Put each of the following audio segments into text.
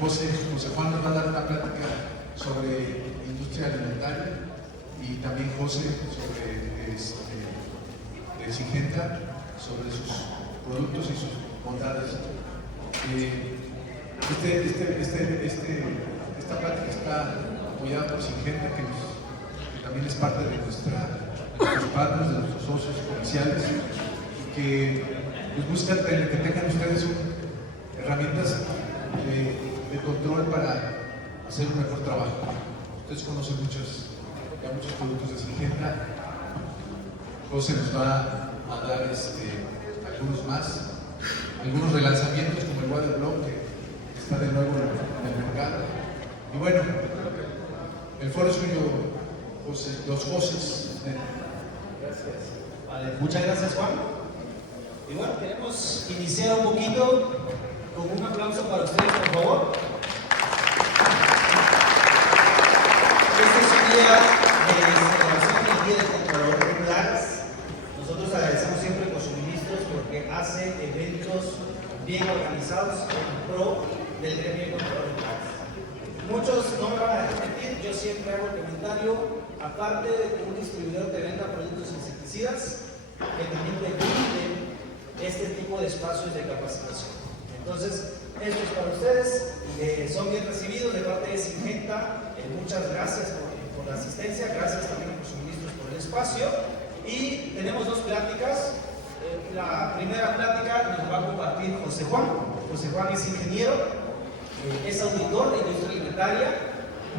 José Juan nos va a dar una plática sobre industria alimentaria y también José sobre Syngenta, sobre sus productos y sus bondades. Esta plática está apoyada por Syngenta, que también es parte de nuestros partners, de nuestros socios comerciales, y que pues, buscan que tengan ustedes herramientas de control para hacer un mejor trabajo. Ustedes conocen muchos productos de Syngenta. José nos va a dar algunos más, algunos relanzamientos como el Waterblock, que está de nuevo en el mercado. Y bueno, el foro es suyo, José, los Joses. Gracias. Vale, muchas gracias, Juan. Y bueno, queremos iniciar un poquito con un aplauso para ustedes, por favor. Este es un día de celebración del Día del Comprador Regulares. Nosotros agradecemos siempre a los suministros porque hace eventos bien organizados en pro del gremio de compradores regulares. Muchos no me van a desmentir, yo siempre hago el comentario, aparte de que un distribuidor te venda productos insecticidas, que también te brinden este tipo de espacios de capacitación. Entonces, esto es para ustedes, son bien recibidos de parte de Syngenta. Muchas gracias por la asistencia, gracias también a los suministros por el espacio. Y tenemos dos pláticas. La primera plática nos va a compartir José Juan. José Juan es ingeniero, es auditor de industria alimentaria,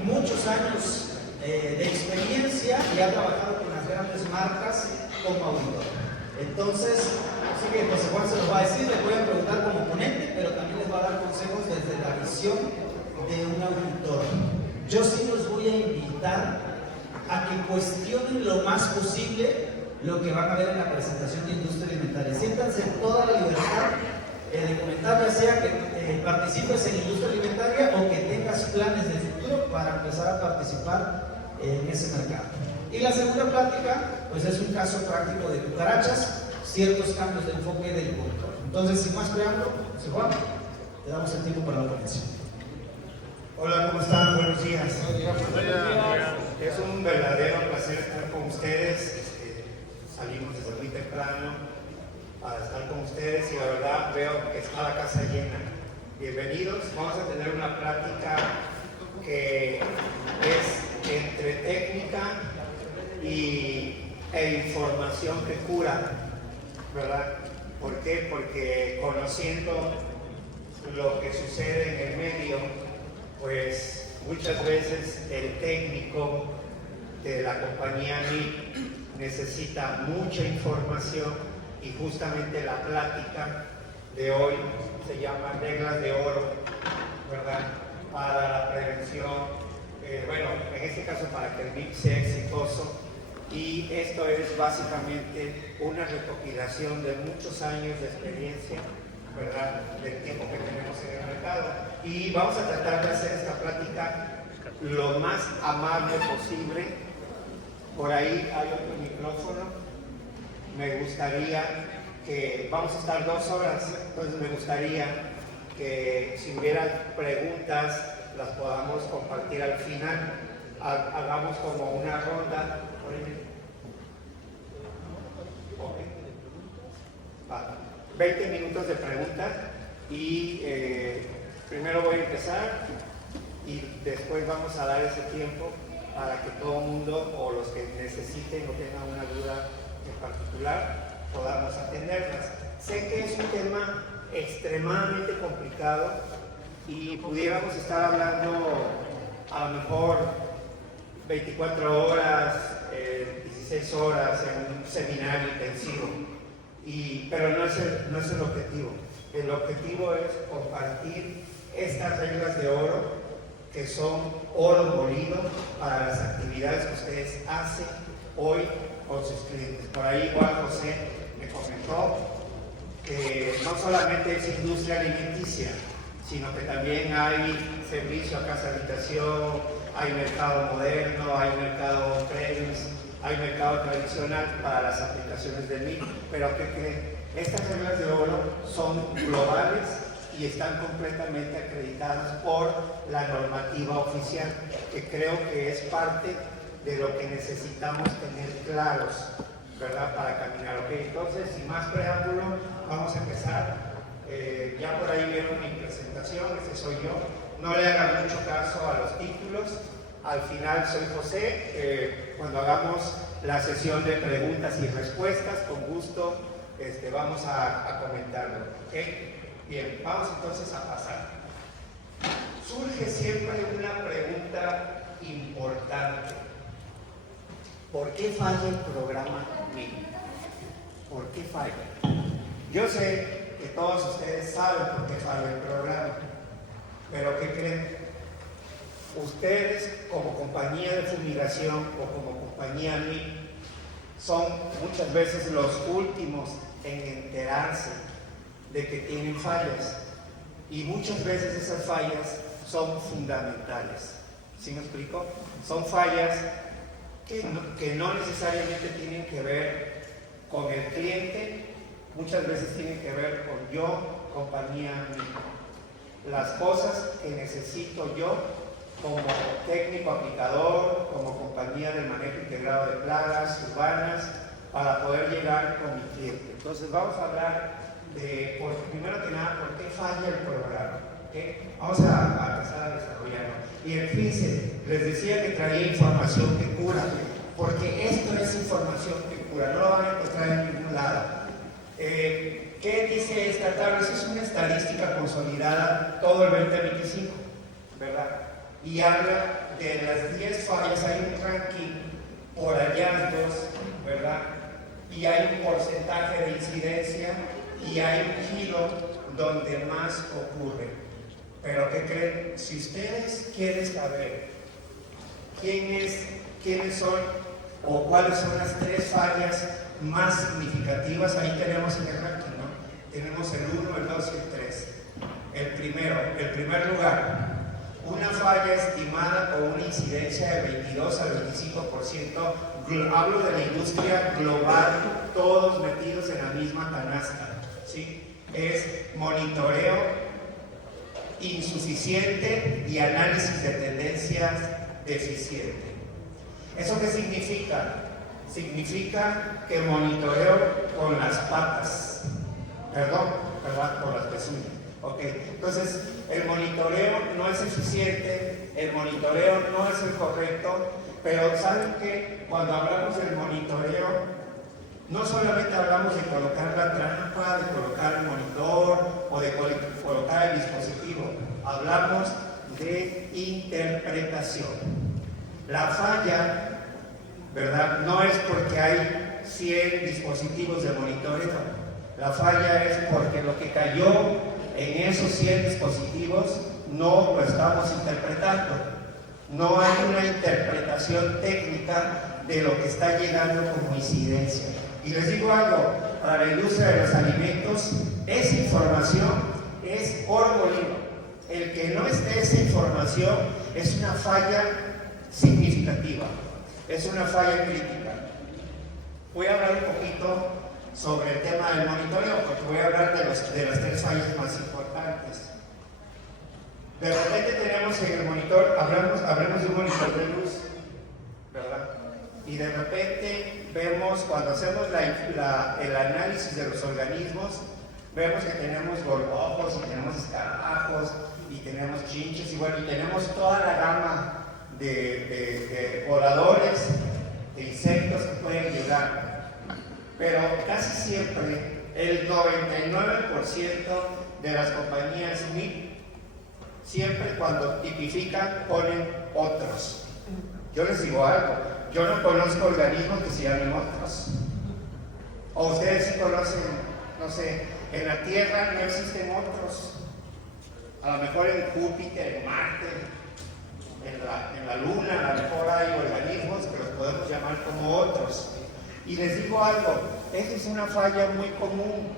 muchos años de experiencia y ha trabajado con las grandes marcas como auditor. Entonces, así que José Juan se los va a decir, les voy a preguntar como ponente, pero también les va a dar consejos desde la visión de un auditor. Yo sí los voy a invitar a que cuestionen lo más posible lo que van a ver en la presentación de industria alimentaria. Siéntanse en toda la libertad de comentar, ya sea que participes en industria alimentaria o que tengas planes de futuro para empezar a participar en ese mercado. Y la segunda plática, pues es un caso práctico de cucarachas, ciertos cambios de enfoque del control. Entonces, sin más preámbulo, José Juan, te damos el tiempo para la ponencia. Hola, ¿cómo están? Buenos días. Es un verdadero placer estar con ustedes. Salimos desde muy temprano para estar con ustedes y la verdad veo que está la casa llena. Bienvenidos. Vamos a tener una plática que es entre técnica e información que cura, ¿verdad? ¿Por qué? Porque conociendo lo que sucede en el medio, pues muchas veces el técnico de la compañía MIP necesita mucha información y justamente la plática de hoy se llama Reglas de Oro, ¿verdad? Para la prevención, bueno, en este caso para que el MIP sea exitoso. Y esto es básicamente una recopilación de muchos años de experiencia, ¿verdad? Del tiempo que tenemos en el mercado. Y vamos a tratar de hacer esta plática lo más amable posible. Por ahí hay otro micrófono. Me gustaría que, vamos a estar 2 horas, entonces me gustaría que si hubieran preguntas las podamos compartir al final. Hagamos como una ronda. 20 minutos de preguntas y primero voy a empezar y después vamos a dar ese tiempo para que todo el mundo o los que necesiten o tengan una duda en particular podamos atenderlas. Sé que es un tema extremadamente complicado y pudiéramos estar hablando a lo mejor 24 horas, 16 horas en un seminario intensivo, pero no es el objetivo. El objetivo es compartir estas reglas de oro que son oro molido para las actividades que ustedes hacen hoy con sus clientes. Por ahí Juan José me comentó que no solamente es industria alimenticia, sino que también hay servicio a casa habitación, hay mercado moderno, hay mercado premise, hay mercado tradicional para las aplicaciones del MIP. Pero ¿qué creen? Estas reglas de oro son globales y están completamente acreditadas por la normativa oficial, que creo que es parte de lo que necesitamos tener claros, ¿verdad? Para caminar. Ok, entonces, sin más preámbulo, vamos a empezar. Ya por ahí vieron mi presentación, ese soy yo. No le hagan mucho caso a los títulos. Al final soy José. Cuando hagamos la sesión de preguntas y respuestas, con gusto vamos a comentarlo. ¿Okay? Bien, vamos entonces a pasar. Surge siempre una pregunta importante. ¿Por qué falla el programa MIP? ¿Por qué falla? Yo sé que todos ustedes saben por qué falla el programa, pero ¿qué creen? Ustedes, como compañía de fumigación o como compañía MIP, son muchas veces los últimos en enterarse de que tienen fallas, y muchas veces esas fallas son fundamentales. ¿Sí me explico? Son fallas que no necesariamente tienen que ver con el cliente, muchas veces tienen que ver con yo, compañía MIP. Las cosas que necesito yo como técnico aplicador, como compañía del manejo integrado de plagas urbanas, para poder llegar con mi cliente. Entonces vamos a hablar de, primero que nada, por qué falla el programa. ¿Okay? Vamos a empezar a desarrollarlo. Y fíjense, les decía que traía información que cura, porque esto es información que cura, no lo van a encontrar en ningún lado. ¿Qué dice esta tabla? Esa es una estadística consolidada todo el 2025, ¿verdad? Y habla de las 10 fallas, hay un ranking por hallazgos, ¿verdad? Y hay un porcentaje de incidencia y hay un giro donde más ocurre. Pero ¿qué creen? Si ustedes quieren saber quiénes son o cuáles son las 3 fallas más significativas, ahí tenemos en el ranking, ¿no? Tenemos el 1, el 2 y el 3. El primer lugar, una falla estimada con una incidencia de 22 al 25%, hablo de la industria global, todos metidos en la misma canasta, ¿sí? Es monitoreo insuficiente y análisis de tendencias deficiente. ¿Eso qué significa? Significa que monitoreo con las patas, ¿verdad? Con las pezuñas. Ok, entonces el monitoreo no es eficiente, el monitoreo no es el correcto, pero ¿saben qué? Cuando hablamos del monitoreo, no solamente hablamos de colocar la trampa, de colocar el monitor o de colocar el dispositivo, hablamos de interpretación. La falla, ¿verdad? No es porque hay 100 dispositivos de monitoreo, la falla es porque lo que cayó en esos 100 dispositivos no lo estamos interpretando. No hay una interpretación técnica de lo que está llegando como incidencia. Y les digo algo, para la industria de los alimentos, esa información es oro molido. El que no esté esa información es una falla significativa, es una falla crítica. Voy a hablar un poquito sobre el tema del monitoreo, porque voy a hablar de las 3 fallas más importantes. De repente tenemos en el monitor, hablamos de un monitor de luz, ¿verdad? Y de repente vemos, cuando hacemos el análisis de los organismos, vemos que tenemos gorgojos, y tenemos escarabajos, y tenemos chinches, y bueno, y tenemos toda la gama de voladores, de insectos que pueden llegar. Pero casi siempre, el 99% de las compañías MIP, siempre cuando tipifican, ponen otros. Yo les digo algo, yo no conozco organismos que se llamen otros. O ustedes sí conocen, no sé, en la Tierra no existen otros. A lo mejor en Júpiter, en Marte, en la Luna, a lo mejor hay organismos que los podemos llamar como otros. Y les digo algo, esa es una falla muy común.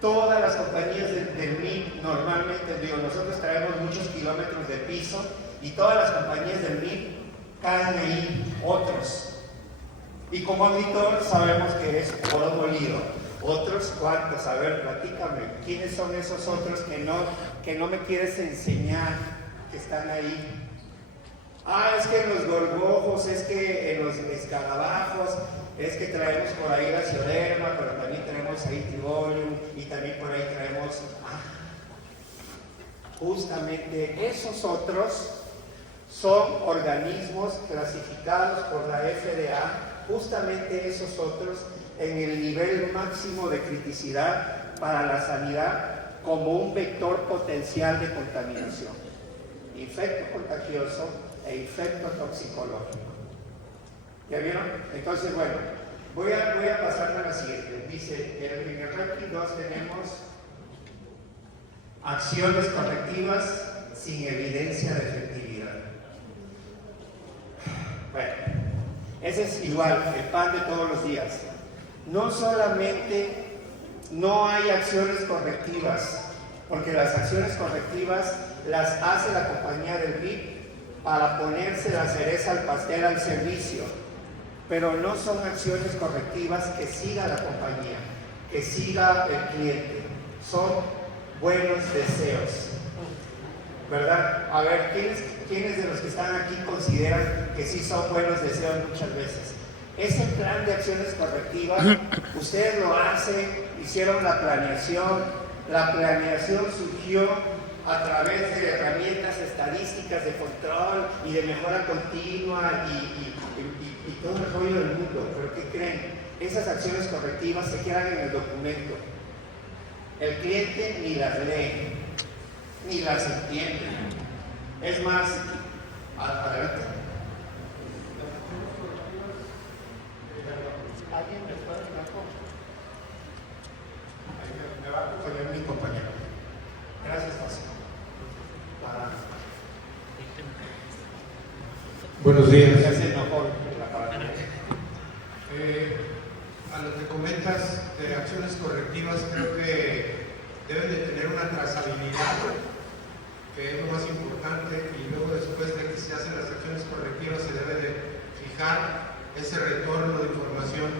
Todas las compañías del MIP normalmente, nosotros traemos muchos kilómetros de piso y todas las compañías del MIP caen ahí otros. Y como auditor sabemos que es oro molido. ¿Otros cuántos? A ver, platícame. ¿Quiénes son esos otros que no me quieres enseñar, que están ahí? Ah, es que en los gorgojos, es que en los escarabajos, es que traemos por ahí la cioderma, pero también tenemos ahí tribolium y también por ahí traemos... justamente esos otros son organismos clasificados por la FDA, justamente esos otros en el nivel máximo de criticidad para la sanidad como un vector potencial de contaminación, infecto contagioso e infecto toxicológico. ¿Ya vieron? Entonces, bueno, voy a pasarme a la siguiente. Dice, en el ranking 2 tenemos acciones correctivas sin evidencia de efectividad. Bueno, ese es igual, el pan de todos los días. No solamente no hay acciones correctivas, porque las acciones correctivas las hace la compañía del BIP para ponerse la cereza al pastel al servicio, pero no son acciones correctivas que siga la compañía, que siga el cliente, son buenos deseos, ¿verdad? A ver, ¿quiénes de los que están aquí consideran que sí son buenos deseos muchas veces? Ese plan de acciones correctivas, ustedes lo hacen, hicieron la planeación surgió a través de herramientas estadísticas de control y de mejora continua y todo el rollo del mundo. ¿Pero qué creen? Esas acciones correctivas se quedan en el documento. El cliente ni las lee, ni las entiende. Es más, adelante. ¿Alguien me puede me va a acompañar mi compañero? Gracias, José. Buenos días. Ya se enojó la palabra. A lo que comentas de acciones correctivas, creo que deben de tener una trazabilidad, que es lo más importante, y luego después de que se hacen las acciones correctivas se debe de fijar ese retorno de información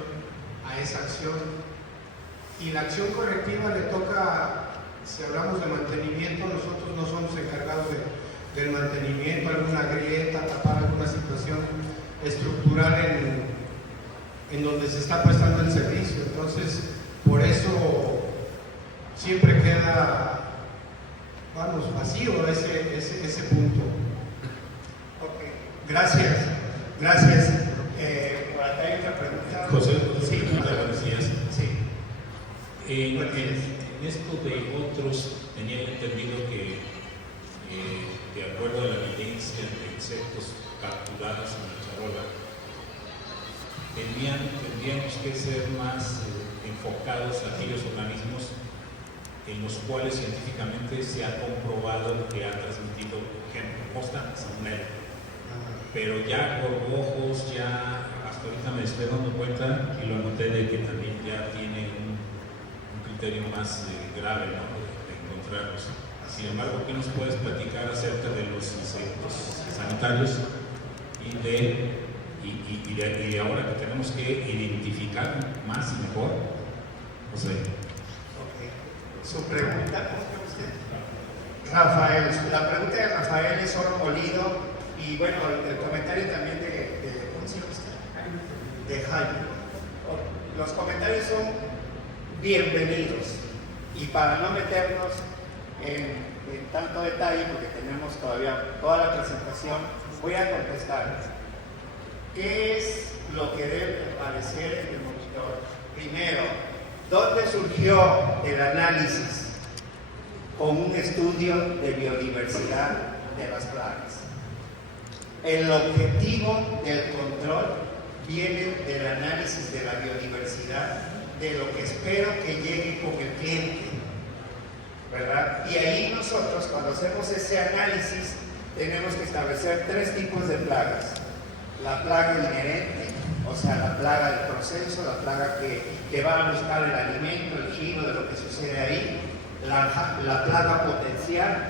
a esa acción. Y la acción correctiva le toca, si hablamos de mantenimiento, nosotros no somos encargados del mantenimiento, alguna grieta, tapar alguna situación estructural en donde se está prestando el servicio. Entonces, por eso siempre queda, vacío ese punto. Ok, gracias. Gracias. Por acá hay otra pregunta. José, sí, buenos días. Sí. En esto de otros, tenía entendido que de acuerdo a la evidencia de insectos capturados en la charola, tendríamos que ser más enfocados a aquellos organismos en los cuales científicamente se ha comprobado que ha transmitido, por ejemplo, Mosta, salmonella. Pero ya gorgojos, ya hasta ahorita me estoy dando cuenta y lo anoté de que también ya tiene un criterio más grave, ¿no?, de encontrarlos. Sin embargo, ¿qué nos puedes platicar acerca de los insectos sanitarios y ahora que tenemos que identificar más y mejor? José. Su pregunta, ¿cómo se llama usted? Rafael. La pregunta de Rafael es oro molido y bueno, el comentario también de ¿cómo se llama usted? De Jaime. Los comentarios son bienvenidos y para no meternos en tanto detalle, porque tenemos todavía toda la presentación, voy a contestar. ¿Qué es lo que debe aparecer en el monitor? Primero, ¿dónde surgió el análisis? Con un estudio de biodiversidad de las plagas. El objetivo del control viene del análisis de la biodiversidad, de lo que espero que llegue con el cliente, ¿verdad? Y ahí nosotros, cuando hacemos ese análisis, tenemos que establecer 3 tipos de plagas. La plaga inherente, o sea, la plaga del proceso, la plaga que va a buscar el alimento, el giro de lo que sucede ahí, la plaga potencial,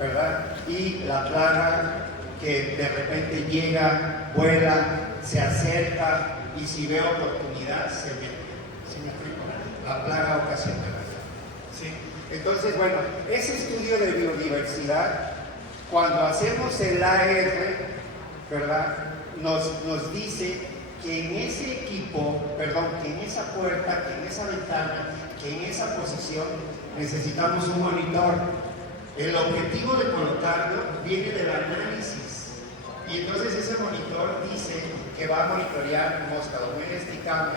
¿verdad? Y la plaga que de repente llega, vuela, se acerca y si ve oportunidad se mete. ¿Sí me explico? la plaga ocasional. ¿Sí? Entonces, bueno, ese estudio de biodiversidad, cuando hacemos el AR, ¿verdad? Nos dice que en ese equipo, perdón, que en esa puerta, que en esa ventana, que en esa posición necesitamos un monitor. El objetivo de colocarlo viene del análisis. Y entonces ese monitor dice que va a monitorear mosca doméstica,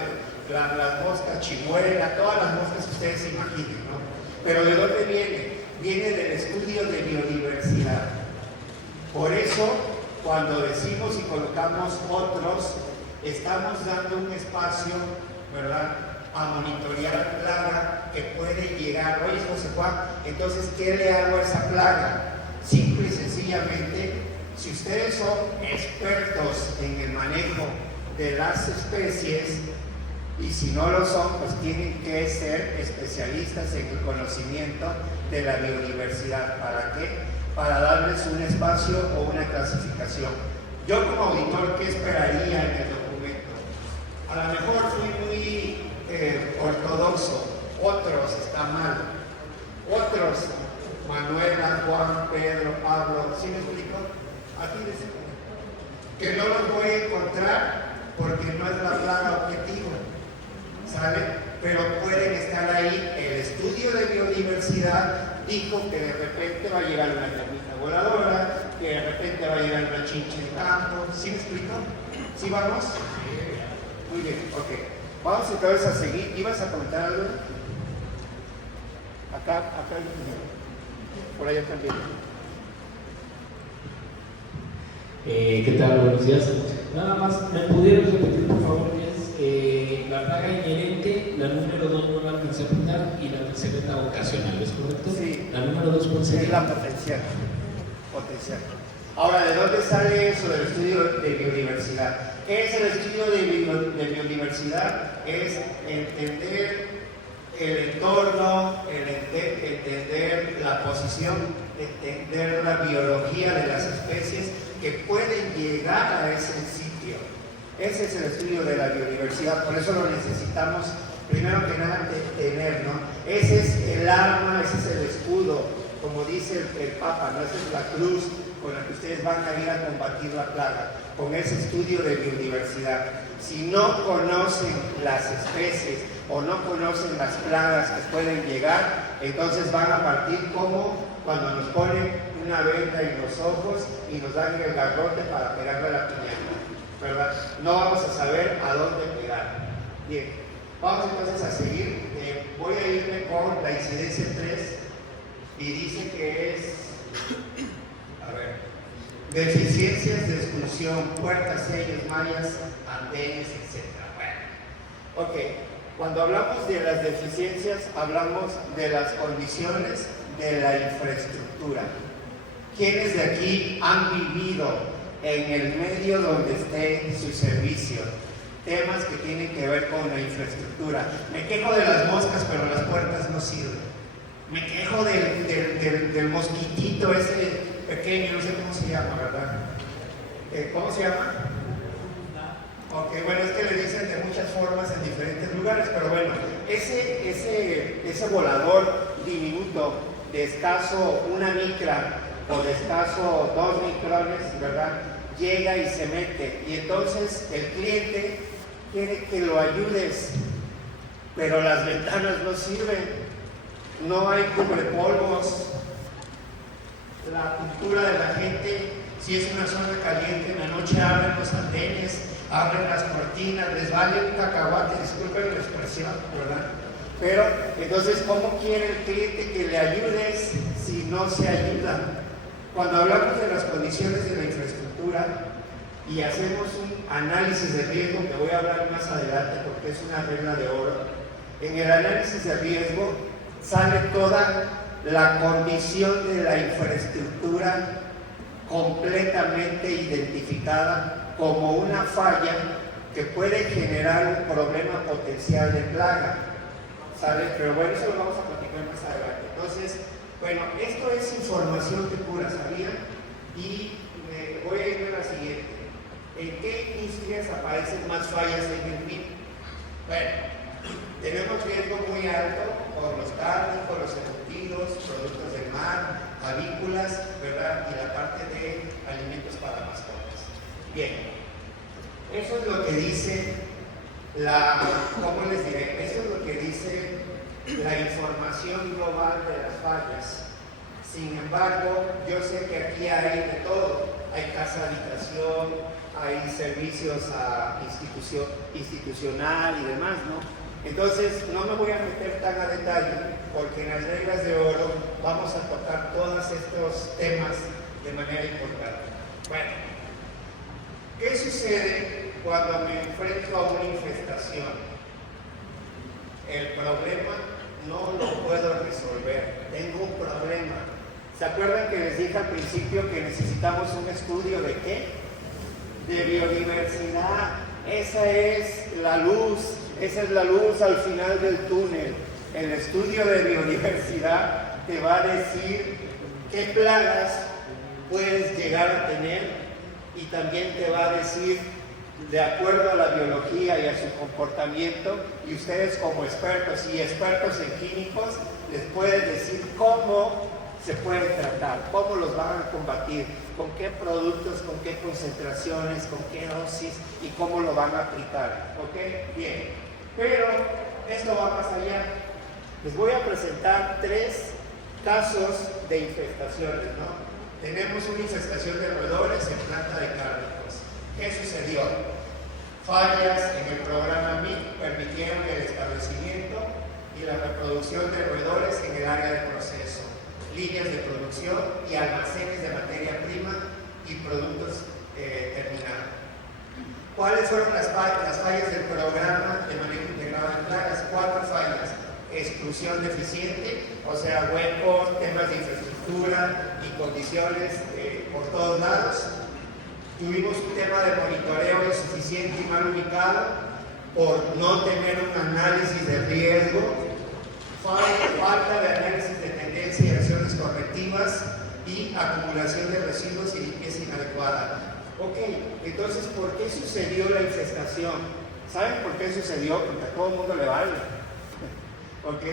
las moscas chimuela, todas las moscas que ustedes se imaginen, ¿no? Pero ¿de dónde viene? Viene del estudio de biodiversidad. Por eso, cuando decimos y colocamos otros, estamos dando un espacio, ¿verdad?, a monitorear plaga que puede llegar. Oye, José Juan, entonces, ¿qué le hago a esa plaga? Simple y sencillamente, si ustedes son expertos en el manejo de las especies, y si no lo son, pues tienen que ser especialistas en el conocimiento de la biodiversidad. ¿Para qué? Para darles un espacio o una clasificación. Yo como auditor, ¿qué esperaría en el documento? A lo mejor fui muy ortodoxo, otros está mal, otros, Manuela, Juan, Pedro, Pablo, ¿sí me explico? Aquí dice que no los voy a encontrar porque no es la plaga objetivo, ¿sale? Pero pueden estar ahí. El estudio de biodiversidad dijo que de repente va a llegar una termita voladora, que de repente va a llegar una chinche de campo, ¿sí me explico? ¿Sí vamos? Muy bien, ok. Vamos entonces a seguir. ¿Ibas a contar algo? Acá, por allá también. ¿Qué tal? Buenos días. Nada más, ¿me pudieras repetir por favor qué es la plaga inherente, la número 2 no la alcancé a apuntar y la tercera es la ocasional, ¿es correcto? Sí. La número 2 ¿cuál sería? Es la potencial. Ahora, ¿de dónde sale eso del estudio de biodiversidad? ¿Qué es el estudio de biodiversidad? Es entender el entorno, entender la posición, entender la biología de las especies que pueden llegar a ese sitio. Ese es el estudio de la biodiversidad, por eso lo necesitamos primero que nada tener, ¿no? Ese es el arma, ese es el escudo, como dice el Papa, ¿no? Esa es la cruz con la que ustedes van a ir a combatir la plaga, con ese estudio de biodiversidad. Si no conocen las especies o no conocen las plagas que pueden llegar, entonces van a partir como cuando nos ponen una venda en los ojos y nos dan el garrote para pegarle a la piñata, ¿verdad? No vamos a saber a dónde pegar. Bien, vamos entonces a seguir. Voy a irme con la incidencia 3 y dice que es, a ver, deficiencias de exclusión, puertas, sellos, mallas, andenes, etc. Bueno, ok, cuando hablamos de las deficiencias, hablamos de las condiciones de la infraestructura. ¿Quiénes de aquí han vivido en el medio donde esté su servicio? Temas que tienen que ver con la infraestructura. Me quejo de las moscas, pero las puertas no sirven. Me quejo del mosquitito ese pequeño, no sé cómo se llama, ¿verdad? ¿Cómo se llama? Ok, bueno, es que le dicen de muchas formas en diferentes lugares, pero bueno, ese volador diminuto de escaso 1 micra o de escaso 2 micrones, ¿verdad? Llega y se mete, y entonces el cliente quiere que lo ayudes, pero las ventanas no sirven, no hay cubrepolvos, la cultura de la gente, si es una zona caliente, en la noche abren los andenes, abren las cortinas, les vale un cacahuate, disculpen la expresión, ¿verdad? Pero, entonces, ¿cómo quiere el cliente que le ayudes si no se ayuda? Cuando hablamos de las condiciones de la infraestructura y hacemos un análisis de riesgo, que voy a hablar más adelante porque es una regla de oro, en el análisis de riesgo sale toda la condición de la infraestructura completamente identificada como una falla que puede generar un problema potencial de plaga, ¿sale? Pero bueno, eso lo vamos a platicar más adelante. Entonces, bueno, esto es información que Cura sabía y voy a ir a la siguiente. ¿En qué industrias aparecen más fallas en el PIB? Bueno, Tenemos riesgo muy alto por los cárnicos, los embutidos, productos del mar, avícolas, ¿verdad? Y la parte de alimentos para mascotas. Bien, eso es lo que dice ¿cómo les diré? Eso es lo que dice la información global de las fallas. Sin embargo, yo sé que aquí hay de todo. Hay casa habitación, hay servicios institucional y demás, ¿no? Entonces, no me voy a meter tan a detalle, porque en las reglas de oro vamos a tocar todos estos temas de manera importante. Bueno, ¿qué sucede cuando me enfrento a una infestación? El problema no lo puedo resolver, tengo un problema. ¿Se acuerdan que les dije al principio que necesitamos un estudio de qué? De biodiversidad. Esa es la luz al final del túnel. El estudio de biodiversidad te va a decir qué plagas puedes llegar a tener y también te va a decir, de acuerdo a la biología y a su comportamiento, y ustedes como expertos y expertos en químicos les pueden decir cómo se puede tratar, cómo los van a combatir, con qué productos, con qué concentraciones, con qué dosis y cómo lo van a aplicar. ¿Ok? Bien. Pero esto va más allá. Les voy a presentar 3 casos de infestaciones, ¿no? Tenemos una infestación de roedores en planta de cárnicos. ¿Qué sucedió? Fallas en el programa MIC permitieron el establecimiento y la reproducción de roedores en el área de proceso, líneas de producción y almacenes de materia prima y productos terminados. ¿Cuáles fueron las fallas del programa de manejo integrado de plagas? 4 fallas. Exclusión deficiente, o sea, huecos, temas de infraestructura y condiciones por todos lados. Tuvimos un tema de monitoreo insuficiente y mal ubicado por no tener un análisis de riesgo, falta de análisis de tendencia y acciones correctivas y acumulación de residuos y limpieza inadecuada. Ok, entonces, ¿por qué sucedió la infestación? ¿Saben por qué sucedió? Porque a todo el mundo le vale. ¿Ok?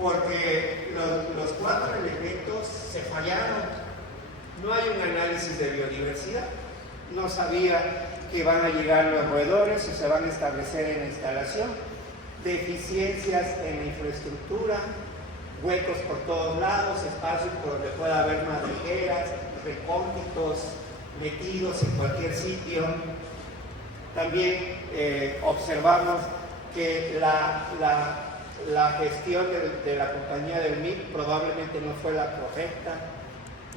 Porque los 4 elementos se fallaron. No hay un análisis de biodiversidad. No sabía que van a llegar los roedores o se van a establecer en la instalación. Deficiencias en la infraestructura, huecos por todos lados, espacios por donde pueda haber madrigueras, recónditos metidos en cualquier sitio. También observamos que la gestión de la compañía del MIC probablemente no fue la correcta,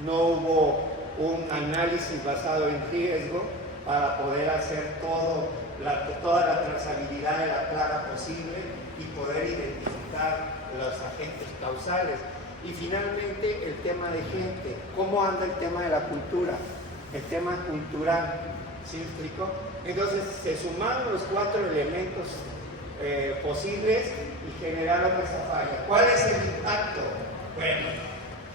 no hubo un análisis basado en riesgo para poder hacer toda la trazabilidad de la plaga posible y poder identificar los agentes causales. Y finalmente el tema de gente. ¿Cómo anda el tema de la cultura? El tema cultural. ¿Sí me explico? Entonces se sumaron los 4 elementos posibles y generaron esa falla. ¿Cuál es el impacto? Bueno,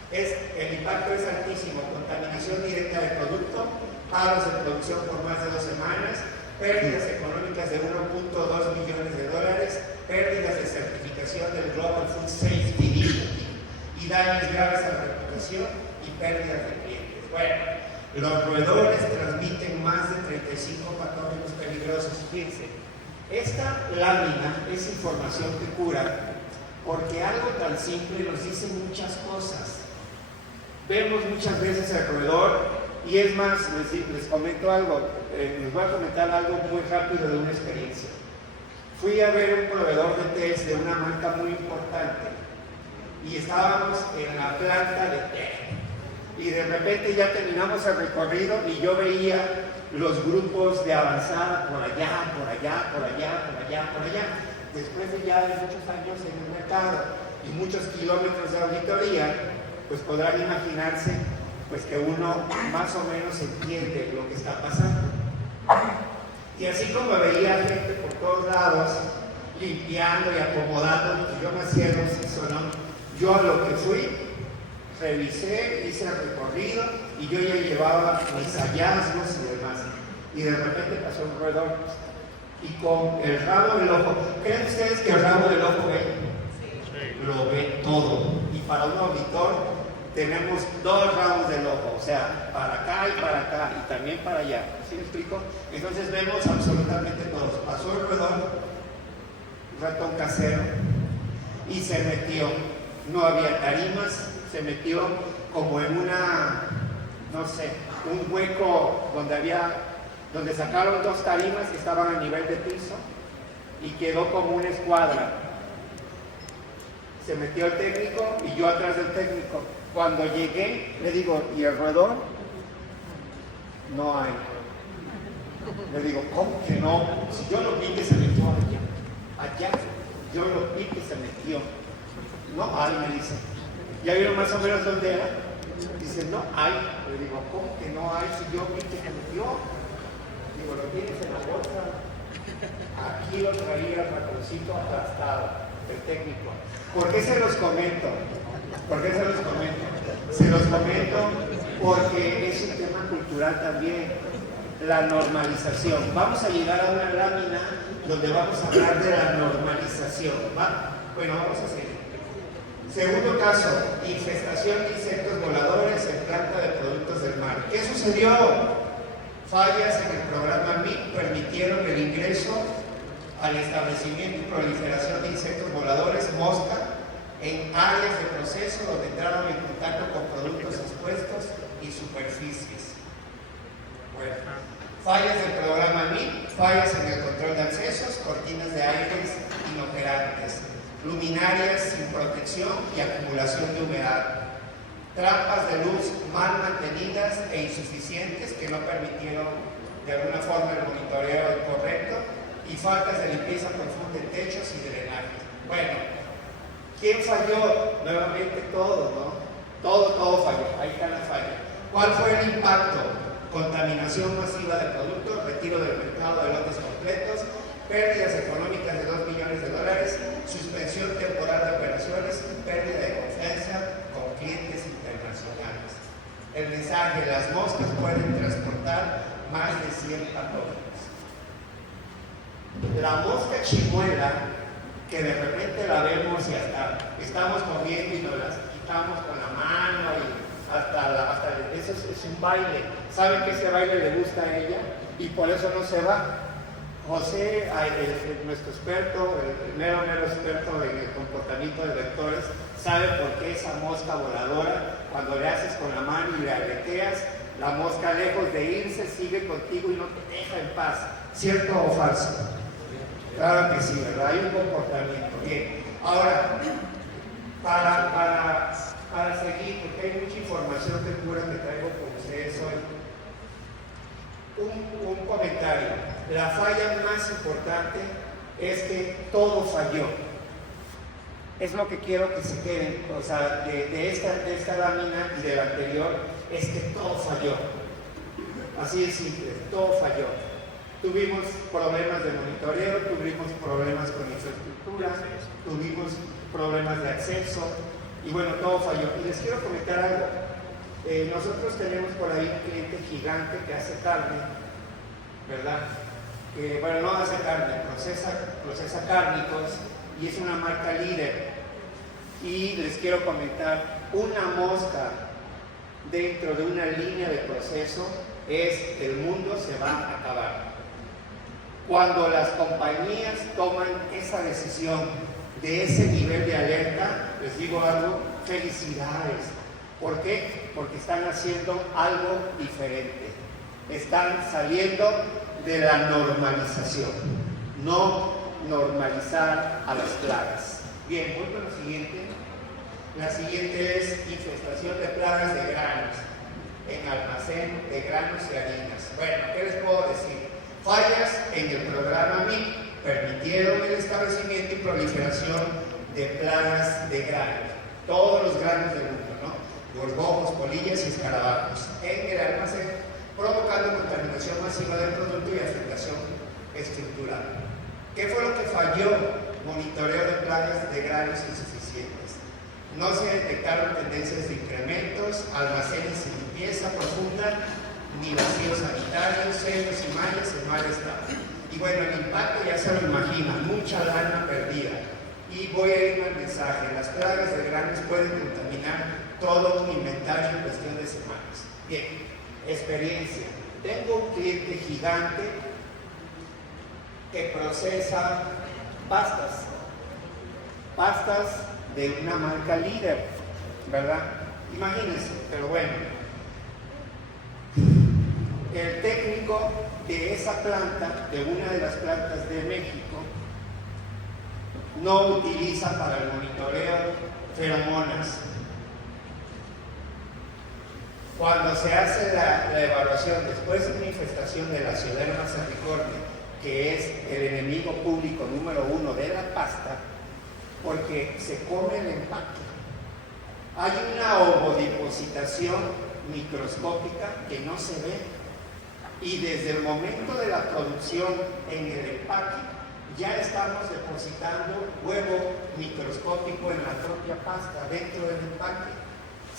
el impacto es altísimo: contaminación directa del producto, paros de producción por más de 2 semanas, pérdidas económicas de 1.2 millones de dólares, pérdidas de certificación del Global Food Safety Initiative y daños graves a la reputación y pérdidas de clientes. Bueno, los roedores transmiten más de 35 patógenos peligrosos. Fíjense, esta lámina es información que cura, porque algo tan simple nos dice muchas cosas. Vemos muchas veces el roedor, y es más, les comento algo, les voy a comentar algo muy rápido de una experiencia. Fui a ver un proveedor de test de una marca muy importante y estábamos en la planta de té. Y de repente ya terminamos el recorrido y yo veía los grupos de avanzada por allá, por allá, por allá, por allá, por allá. Después de ya muchos años en el mercado y muchos kilómetros de auditoría, pues podrán imaginarse pues que uno más o menos entiende lo que está pasando. Y así como veía gente por todos lados limpiando y acomodando, yo me hacía ¿no? Yo a lo que fui, revisé, hice el recorrido y yo ya llevaba mis hallazgos y demás. Y de repente pasó un roedor y con el rabo del ojo. ¿Creen ustedes que el rabo del ojo ve? Lo ve todo. Y para un auditor tenemos dos rabos del ojo, o sea, para acá y también para allá. ¿Sí me explico? Entonces vemos absolutamente todos. Pasó el roedor, un ratón casero, y se metió. No había tarimas, se metió como en una, no sé, un hueco donde sacaron dos tarimas que estaban a nivel de piso y quedó como una escuadra. Se metió el técnico y yo atrás del técnico. Cuando llegué, le digo, ¿y el roedor? No hay. Le digo, ¿cómo que no? Si yo lo vi que se metió allá, yo lo vi que se metió. No hay, me dice. ¿Ya vieron más o menos dónde era? Dice, no hay. Le digo, ¿cómo que no hay? Si yo vi que se metió. Digo, ¿lo tienes en la bolsa? Aquí lo traía el ratoncito aplastado, el técnico. ¿Por qué se los comento? ¿Por qué se los comento? Se los comento porque es un tema cultural también, la normalización. Vamos a llegar a una lámina donde vamos a hablar de la normalización, ¿va? Bueno, vamos a seguir. Segundo caso, infestación de insectos voladores en planta de productos del mar. ¿Qué sucedió? Fallas en el programa MIP permitieron el ingreso al establecimiento y proliferación de insectos voladores, mosca, en áreas de proceso donde entraron en contacto con productos expuestos y superficies. Bueno, fallas del programa MIP, fallas en el control de accesos, cortinas de aires inoperantes, luminarias sin protección y acumulación de humedad, trampas de luz mal mantenidas e insuficientes que no permitieron de alguna forma el monitoreo correcto y faltas de limpieza profunda en techos y drenajes. Bueno, ¿quién falló? Nuevamente todo, ¿no? Todo falló, ahí está la falla. ¿Cuál fue el impacto? Contaminación masiva de productos, retiro del mercado de lotes completos, pérdidas económicas de $2 millones, suspensión temporal de operaciones y pérdida de confianza con clientes internacionales. El mensaje, las moscas pueden transportar más de 100 patógenos. La mosca chimuela, que de repente la vemos y hasta estamos comiendo y nos las quitamos con la mano y eso es un baile. ¿Saben que ese baile le gusta a ella? Y por eso no se va. José, nuestro experto, el mero experto en el comportamiento de vectores, sabe por qué esa mosca voladora, cuando le haces con la mano y le aleteas, la mosca lejos de irse sigue contigo y no te deja en paz. ¿Cierto o falso? Claro que sí, ¿verdad? Hay un comportamiento. Bien, ahora, para seguir, porque hay mucha información de cura que traigo con ustedes hoy, un comentario. La falla más importante es que todo falló. Es lo que quiero que se queden, o sea, de esta lámina y de la anterior, es que todo falló. Así de simple, todo falló. Tuvimos problemas de monitoreo, tuvimos problemas con infraestructura, tuvimos problemas de acceso y bueno, todo falló. Y les quiero comentar algo. Nosotros tenemos por ahí un cliente gigante que hace carne, ¿verdad? Bueno, no hace carne, procesa cárnicos y es una marca líder. Y les quiero comentar, una mosca dentro de una línea de proceso el mundo se va a acabar. Cuando las compañías toman esa decisión de ese nivel de alerta, les digo algo, felicidades. ¿Por qué? Porque están haciendo algo diferente. Están saliendo de la normalización, no normalizar a las plagas. Bien, voy con lo siguiente. La siguiente es infestación de plagas de granos en almacén de granos y harinas. Bueno, ¿qué les puedo decir? Fallas en el programa MIP permitieron el establecimiento y proliferación de plagas de granos, todos los granos del mundo, ¿no? Gorgojos, polillas y escarabajos en el almacén, provocando contaminación masiva del producto y afectación estructural. ¿Qué fue lo que falló? Monitoreo de plagas de granos insuficientes. No se detectaron tendencias de incrementos, almacenes sin limpieza profunda, ni vacíos sanitarios, sellos y mallas en mal estado. Y Y bueno, el impacto ya se lo imaginan, mucha lana perdida. Y voy a irme al mensaje: las plagas de granos pueden contaminar todo un inventario en cuestión de semanas. Bien, experiencia. Tengo un cliente gigante que procesa pastas de una marca líder, ¿verdad? Imagínense, pero bueno. El técnico de esa planta, de una de las plantas de México, no utiliza para el monitoreo feromonas. Cuando se hace la evaluación después de una infestación de la Xioderma cervicornia, que es el enemigo público número 1 de la pasta, porque se come el empaque, hay una ovodipositación microscópica que no se ve, y desde el momento de la producción en el empaque ya estamos depositando huevo microscópico en la propia pasta dentro del empaque.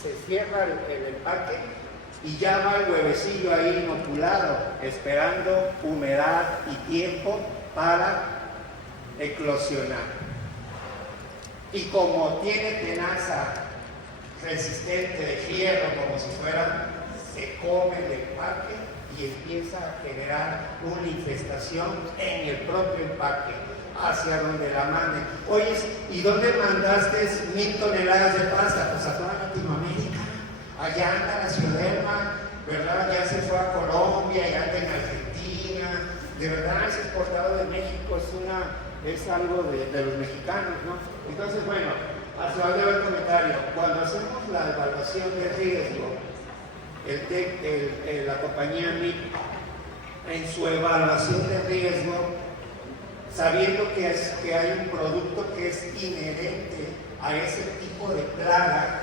Se cierra el empaque y ya va el huevecillo ahí inoculado, esperando humedad y tiempo para eclosionar. Y como tiene tenaza resistente de fierro, como si fuera, se come el empaque y empieza a generar una infestación en el propio empaque, hacia donde la manden. Oye, ¿y dónde mandaste 1000 toneladas de pasta? Pues a toda Latinoamérica. Allá anda la Xioderma, ¿verdad? Ya se fue a Colombia, ya anda en Argentina. De verdad, es exportado de México, es algo de los mexicanos, ¿no? Entonces, bueno, hacia donde va el comentario. Cuando hacemos la evaluación de riesgo, la compañía MIP, en su evaluación de riesgo, sabiendo que hay un producto que es inherente a ese tipo de plaga,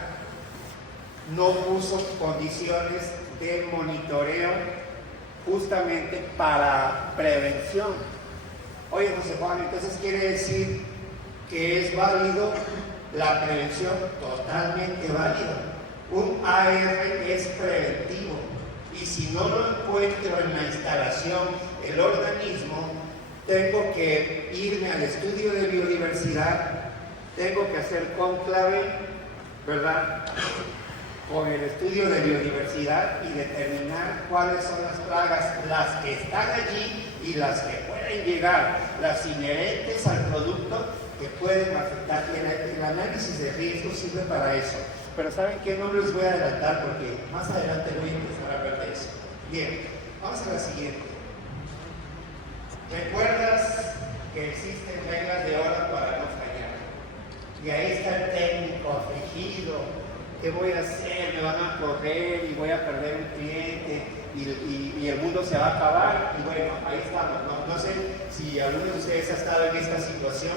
no puso condiciones de monitoreo justamente para prevención. Oye, José Juan, entonces quiere decir que es válido la prevención, totalmente válido. Un AR es preventivo, y si no lo encuentro en la instalación, el organismo, tengo que irme al estudio de biodiversidad, tengo que hacer cónclave, ¿verdad?, con el estudio de biodiversidad y determinar cuáles son las plagas, las que están allí y las que pueden llegar, las inherentes al producto que pueden afectar. Y el análisis de riesgo sirve para eso. Pero ¿saben qué? No les voy a adelantar porque más adelante voy a empezar a hablar de eso. Bien, vamos a la siguiente. ¿Recuerdas que existen reglas de oro para no fallar? Y ahí está el técnico afligido. ¿Qué voy a hacer? Me van a correr y voy a perder un cliente y el mundo se va a acabar. Y bueno, ahí estamos. No sé si alguno de ustedes ha estado en esta situación,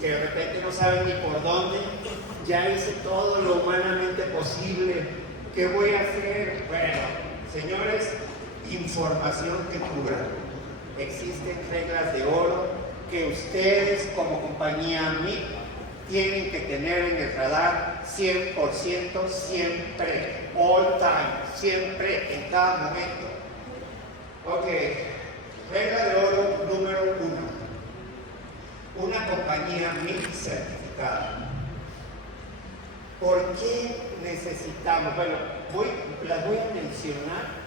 que de repente no saben ni por dónde. Ya hice todo lo humanamente posible. ¿Qué voy a hacer? Bueno, señores, información que cura. Existen reglas de oro que ustedes como compañía MIP tienen que tener en el radar 100%, siempre, all time, siempre, en cada momento. Ok, regla de oro número 1. Una compañía MIP certificada. ¿Por qué necesitamos? Bueno, las voy a mencionar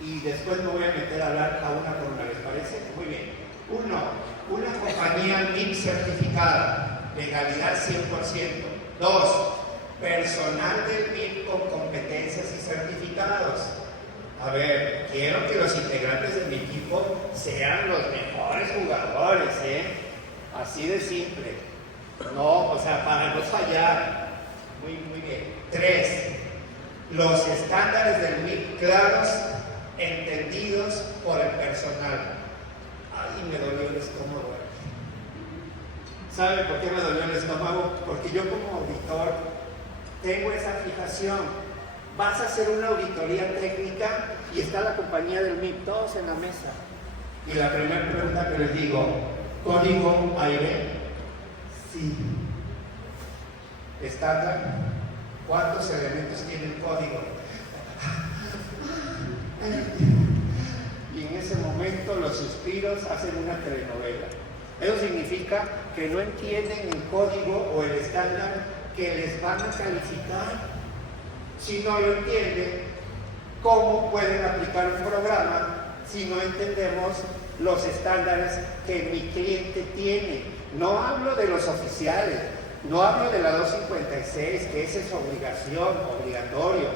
y después me voy a meter a hablar a una por una, ¿les parece? Muy bien. 1. Una compañía MIP certificada, legalidad 100%. 2. Personal del MIP con competencias y certificados. A ver, quiero que los integrantes de mi equipo sean los mejores jugadores, ¿eh? Así de simple. No, o sea, para no fallar. Muy bien. 3. Los estándares del MIP claros, entendidos por el personal. Ay, me dolió el estómago. ¿Saben por qué me dolió el estómago? Porque yo como auditor tengo esa fijación. Vas a hacer una auditoría técnica y está la compañía del MIP, todos en la mesa. Y la primera pregunta que les digo, ¿código aire? Sí. ¿Estándar? ¿Cuántos elementos tiene el código? Y en ese momento lo suspiro suspiros hacen una telenovela. Eso significa que no entienden el código o el estándar que les van a calificar. Si no lo entienden, ¿cómo pueden aplicar un programa si no entendemos los estándares que mi cliente tiene? No hablo de los oficiales, no hablo de la 256, que esa es obligación, obligatorio.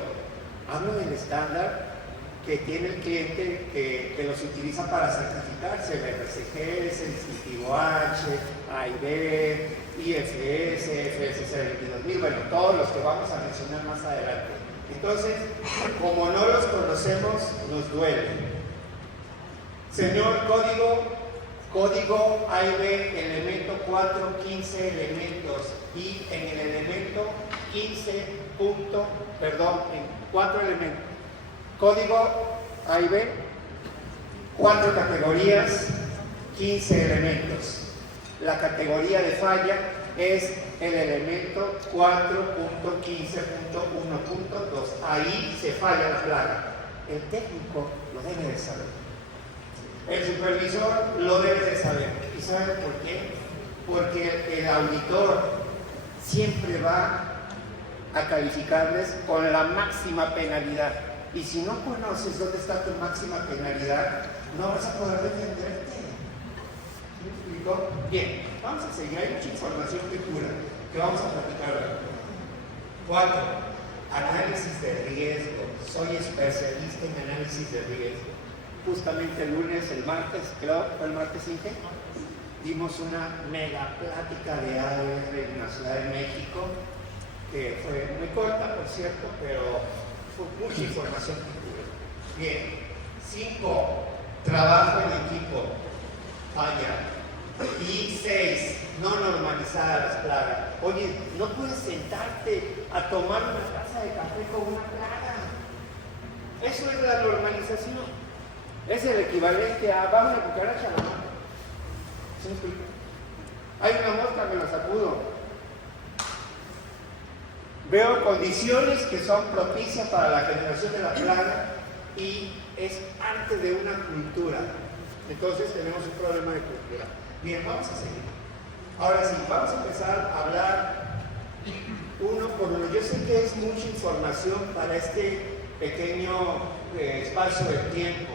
Hablo del estándar que tiene el cliente que los utiliza para certificarse, BRCG, Distintivo H, AIB, IFS, FSC 22000, bueno, todos los que vamos a mencionar más adelante. Entonces, como no los conocemos, nos duele. Señor código AIB, elemento 4, 15 elementos, y en el elemento 15 en 4 elementos. Código AIB, 4 categorías, 15 elementos. La categoría de falla es el elemento 4.15.1.2. Ahí se falla la plaga. El técnico lo debe de saber. El supervisor lo debe de saber. ¿Y saben por qué? Porque el auditor siempre va a calificarles con la máxima penalidad. Y si no conoces dónde está tu máxima penalidad, no vas a poder defenderte. ¿Me explico? Bien, vamos a seguir. Hay mucha información que cura, que vamos a platicar ahora. 4. Análisis de riesgo. Soy especialista en análisis de riesgo. Justamente el lunes, el martes, creo, ¿fue el martes 5? Dimos una mega plática de ADR en la Ciudad de México, que fue muy corta, por cierto, pero fue mucha información que tuve. Bien. 5. Trabajo en equipo. Falla. Y 6. No normalizar las plagas. Oye, no puedes sentarte a tomar una taza de café con una plaga. Eso es la normalización. Es el equivalente a vamos a cucaracha a la mano. ¿Sí me explico? Hay una mosca, me la sacudo. Veo condiciones que son propicias para la generación de la plaga y es parte de una cultura. Entonces tenemos un problema de cultura. Bien, vamos a seguir. Ahora sí, vamos a empezar a hablar uno por uno. Yo sé que es mucha información para este pequeño espacio de tiempo,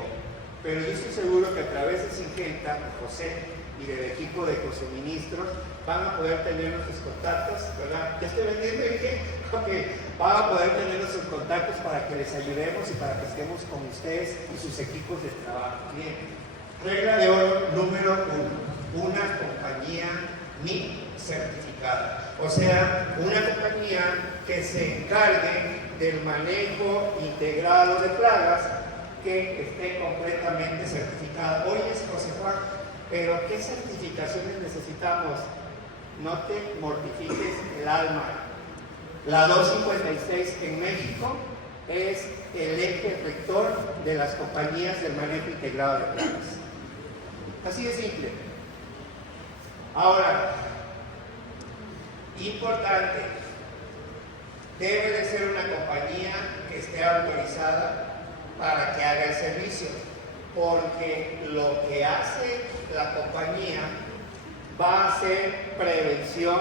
pero yo estoy seguro que a través de Syngenta, de José y del equipo de Cosuministros van a poder tener nuestros contactos, ¿verdad? ¿Ya estoy vendiendo? Okay. Van a poder tener nuestros contactos para que les ayudemos y para que estemos con ustedes y sus equipos de trabajo. Bien. Regla de oro número 1. Una compañía NIC certificada. O sea, una compañía que se encargue del manejo integrado de plagas, que esté completamente certificada. Oye, José Juan, pero ¿qué certificaciones necesitamos? No te mortifiques el alma. La 256 en México es el eje rector de las compañías del manejo integrado de plagas. Así de simple. Ahora, importante, debe de ser una compañía que esté autorizada para que haga el servicio, porque lo que hace la compañía va a ser prevención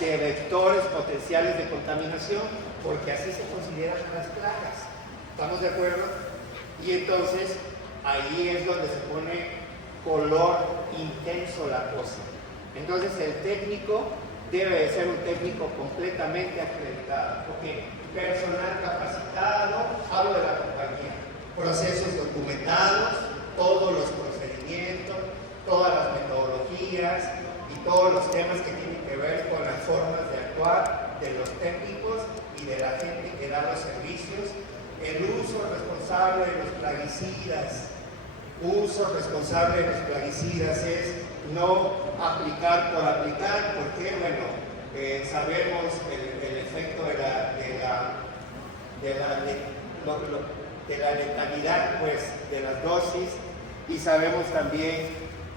de vectores potenciales de contaminación, porque así se consideran las plagas. ¿Estamos de acuerdo? Y entonces ahí es donde se pone color intenso la cosa. Entonces el técnico debe de ser un técnico completamente acreditado. Okay. Personal capacitado, hablo de la compañía. Procesos documentados, todos los procedimientos, todas las metodologías y todos los temas que tienen que ver con las formas de actuar de los técnicos y de la gente que da los servicios. El uso responsable de los plaguicidas. Uso responsable de los plaguicidas es no aplicar por aplicar, porque bueno, sabemos el efecto de la letalidad, pues, de las dosis, y sabemos también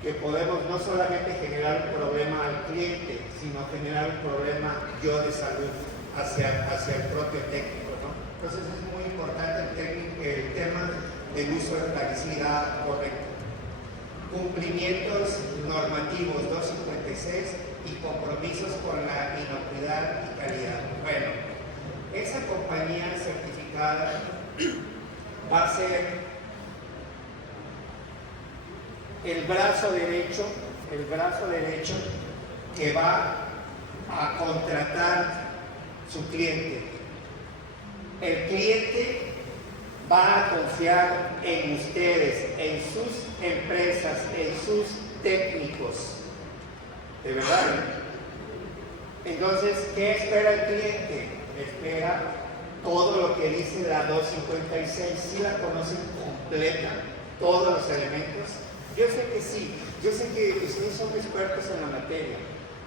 que podemos no solamente generar un problema al cliente, sino generar un problema yo de salud hacia el propio técnico, ¿no? Entonces es muy importante el tema del uso de plaguicida correcto. cumplimientos normativos 256 y compromisos con la inocuidad y calidad. Bueno, esa compañía certificada va a ser el brazo derecho que va a contratar su cliente. El cliente va a confiar en ustedes, en sus empresas, en sus técnicos. ¿De verdad? Entonces, ¿qué espera el cliente? Espera todo lo que dice la 256. ¿Sí la conocen completa? Todos los elementos. Yo sé que sí, yo sé que ustedes son expertos en la materia,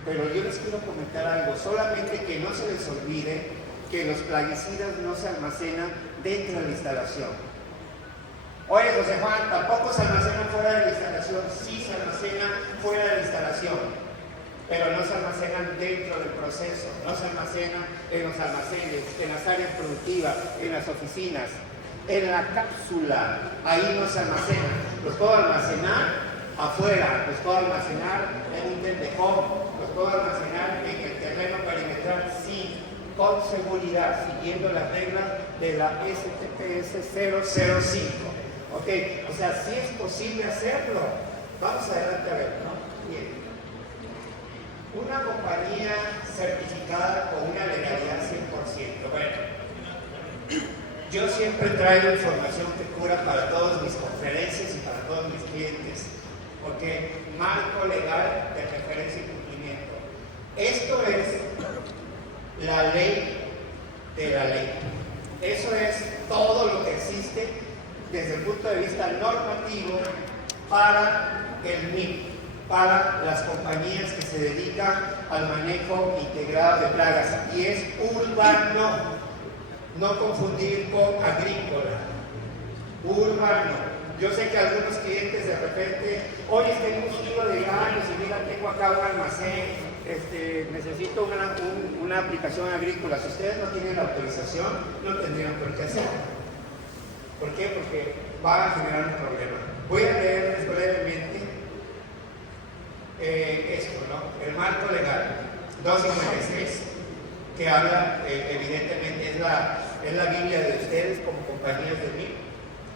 pero yo les quiero comentar algo, solamente que no se les olvide que los plaguicidas no se almacenan dentro de la instalación. Oye, José Juan, ¿tampoco se almacenan fuera de la instalación? Sí, se almacenan fuera de la instalación, pero no se almacenan dentro del proceso, no se almacenan en los almacenes, en las áreas productivas, en las oficinas. En la cápsula, ahí no se almacena. Los puedo almacenar afuera, los puedo almacenar en un tendejón, los puedo almacenar en el terreno perimetral, sí, con seguridad, siguiendo las reglas de la STPS 005. Ok, o sea, sí es posible hacerlo. Vamos adelante a ver, ¿no? Bien. Una compañía certificada con una legalidad 100%. Bueno. Yo siempre traigo información que cura para todas mis conferencias y para todos mis clientes, porque marco legal de referencia y cumplimiento. Esto es la ley de la ley. Eso es todo lo que existe desde el punto de vista normativo para el MIP, para las compañías que se dedican al manejo integrado de plagas, y es urbano. No confundir con agrícola, urbano. Yo sé que algunos clientes de repente, oye, tengo un kilo de granos y mira, tengo acá un almacén, necesito una aplicación agrícola. Si ustedes no tienen la autorización, no tendrían por qué hacerlo. ¿Por qué? Porque va a generar un problema. Voy a leerles brevemente esto, ¿no? El marco legal 256. Que habla, evidentemente, es la Biblia de ustedes como compañías de MIP.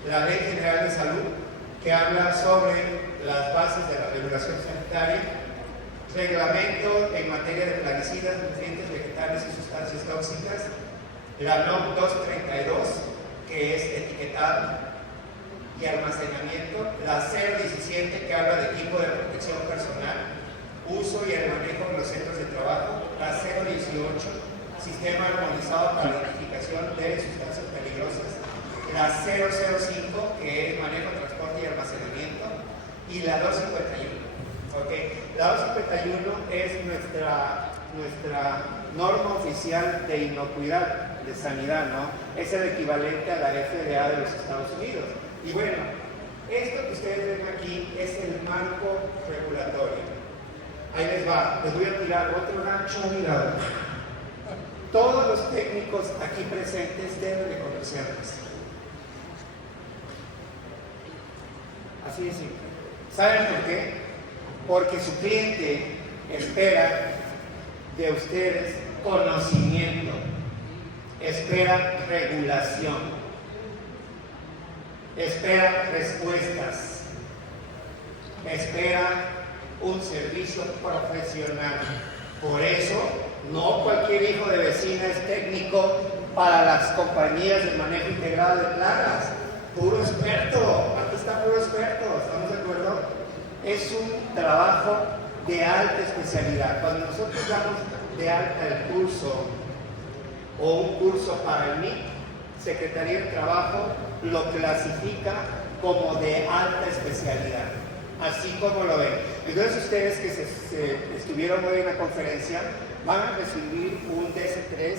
La Ley General de Salud, que habla sobre las bases de la regulación sanitaria. Reglamento en materia de plaguicidas, nutrientes vegetales y sustancias tóxicas. La NOM 232, que es etiquetado y almacenamiento. La 017, que habla de equipo de protección personal, uso y el manejo en los centros de trabajo. La 018, sistema armonizado para la identificación de sustancias peligrosas. La 005, que es manejo, transporte y almacenamiento. Y la 251. ¿Okay? La 251 es nuestra norma oficial de inocuidad, de sanidad, ¿no? Es el equivalente a la FDA de los Estados Unidos. Y bueno, esto que ustedes ven aquí es el marco regulatorio. Ahí les va, les voy a tirar otro gancho a mi lado. Todos los técnicos aquí presentes deben de conocerlas. Así de simple. ¿Saben por qué? Porque su cliente espera de ustedes conocimiento, espera regulación, espera respuestas, espera un servicio profesional. Por eso, no cualquier hijo de vecina es técnico para las compañías de manejo integrado de plagas. Puro experto, aquí está puro experto, ¿estamos de acuerdo? Es un trabajo de alta especialidad. Cuando nosotros damos de alta el curso o un curso para el MIP, Secretaría del Trabajo lo clasifica como de alta especialidad, así como lo ven. Entonces ustedes que se estuvieron hoy en la conferencia van a recibir un DC3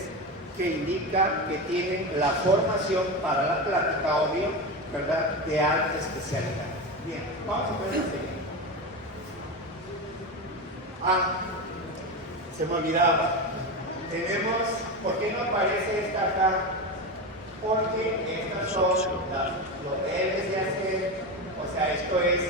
que indica que tienen la formación para la plática, obvio, ¿verdad?, de alta especialidad. Bien, vamos a ver la siguiente. Se me olvidaba. Tenemos, ¿por qué no aparece esta acá? Porque estas son lo que debes de hacer. O sea, esto es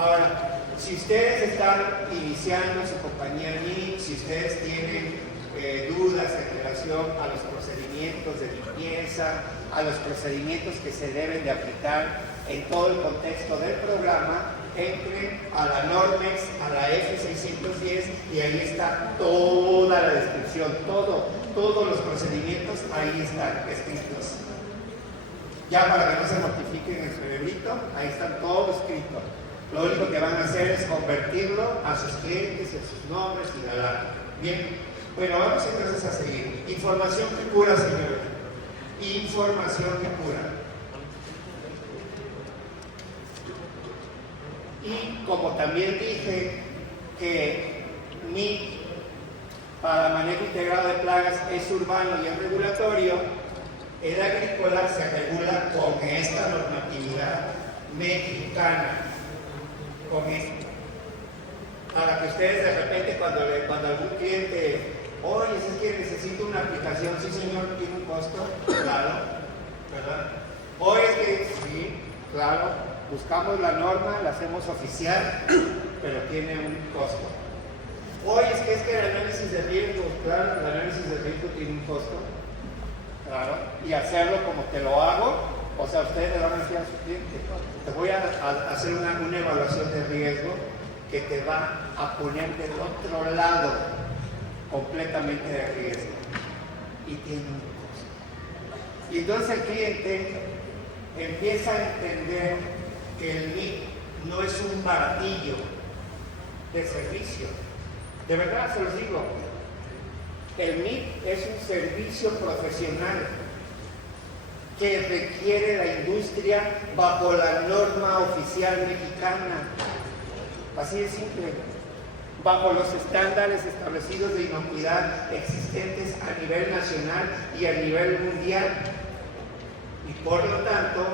Ahora, si ustedes están iniciando su compañía NIC, si ustedes tienen dudas en relación a los procedimientos de limpieza, a los procedimientos que se deben de aplicar en todo el contexto del programa, entren a la Normex, a la F610 y ahí está toda la descripción, todos los procedimientos ahí están escritos. Ya para que no se mortifiquen el cerebrito, ahí están todos escritos. Lo único que van a hacer es convertirlo a sus clientes, a sus nombres y la. Bien, bueno, vamos entonces a seguir. Información que cura, señores. Información que cura. Y como también dije que NIC para manejo integrado de plagas es urbano y es regulatorio, el agrícola se regula con esta normatividad mexicana, con esto. Para que ustedes de repente cuando algún cliente, oye, es que necesito una aplicación, sí señor, tiene un costo, claro, ¿verdad? Oye, es que sí, claro, buscamos la norma, la hacemos oficial, pero tiene un costo. Oye, es que el análisis de riesgo, claro, el análisis de riesgo tiene un costo, claro, y hacerlo como te lo hago, o sea, ustedes le van a decir a su cliente, te voy a hacer una evaluación de riesgo que te va a poner del otro lado completamente de riesgo y tiene un costo. Y entonces el cliente empieza a entender que el NIC no es un martillo de servicio. De verdad se los digo, el NIC es un servicio profesional que requiere la industria bajo la norma oficial mexicana. Así de simple, bajo los estándares establecidos de inocuidad existentes a nivel nacional y a nivel mundial. Y por lo tanto,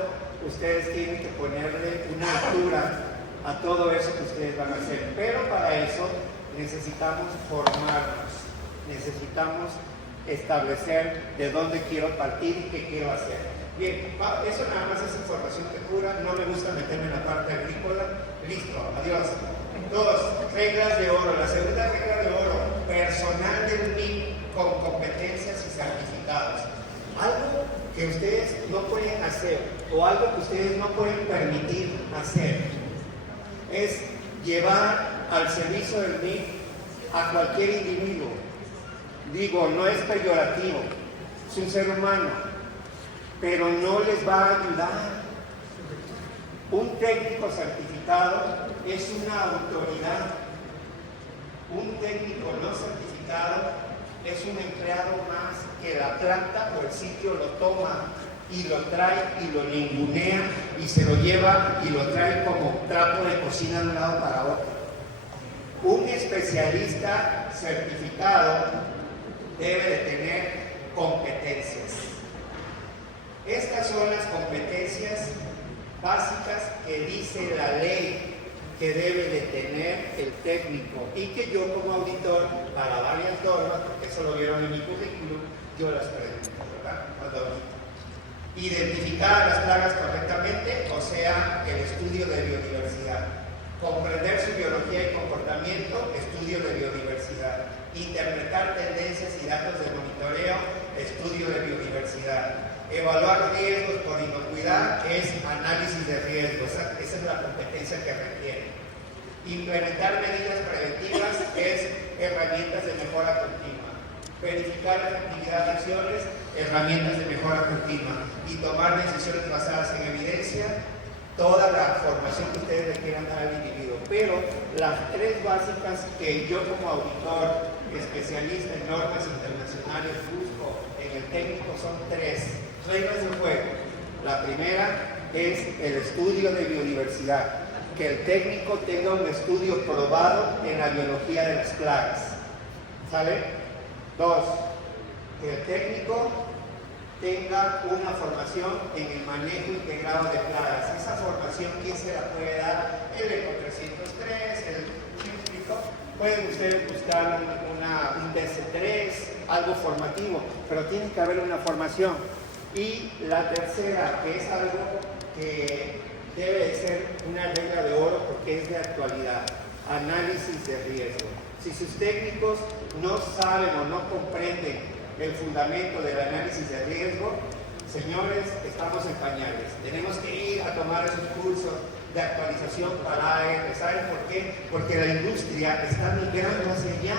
ustedes tienen que ponerle una altura a todo eso que ustedes van a hacer. Pero para eso necesitamos formarnos, necesitamos establecer de dónde quiero partir y qué quiero hacer. Bien, eso nada más es información que cura, no me gusta meterme en la parte agrícola. Listo, adiós. Dos, reglas de oro. La segunda regla de oro, personal del NIC con competencias y certificados. Algo que ustedes no pueden hacer o algo que ustedes no pueden permitir hacer es llevar al servicio del NIC a cualquier individuo. Digo, no es peyorativo, es un ser humano, pero no les va a ayudar. Un técnico certificado es una autoridad. Un técnico no certificado es un empleado más que la planta o el sitio lo toma y lo trae y lo ningunea y se lo lleva y lo trae como trapo de cocina de un lado para otro. Un especialista certificado debe de tener competencias. Estas son las competencias básicas que dice la ley que debe de tener el técnico y que yo como auditor para varias normas, porque eso lo vieron en mi currículum, yo las pregunto, ¿verdad? Identificar las plagas correctamente, o sea, el estudio de biodiversidad. Comprender su biología y comportamiento, estudio de biodiversidad. Interpretar tendencias y datos de monitoreo, estudio de biodiversidad. Evaluar riesgos por inocuidad es análisis de riesgos, esa es la competencia que requiere. Implementar medidas preventivas es herramientas de mejora continua. Verificar la efectividad de acciones, herramientas de mejora continua. Y tomar decisiones basadas en evidencia, toda la formación que ustedes le quieran dar al individuo. Pero las tres básicas que yo como auditor, especialista en normas internacionales, busco en el técnico son tres reglas del juego. La primera es el estudio de biodiversidad, que el técnico tenga un estudio probado en la biología de las plagas. ¿Sale? Dos, que el técnico tenga una formación en el manejo integrado de plagas. Esa formación, ¿quién se la puede dar? El ECO 303, el científico. Pueden ustedes buscar un DC3, algo formativo, pero tiene que haber una formación. Y la tercera, que es algo que debe de ser una regla de oro porque es de actualidad. Análisis de riesgo. Si sus técnicos no saben o no comprenden el fundamento del análisis de riesgo, señores, estamos en pañales. Tenemos que ir a tomar esos cursos de actualización para AR. ¿Saben por qué? Porque la industria está migrando hacia allá.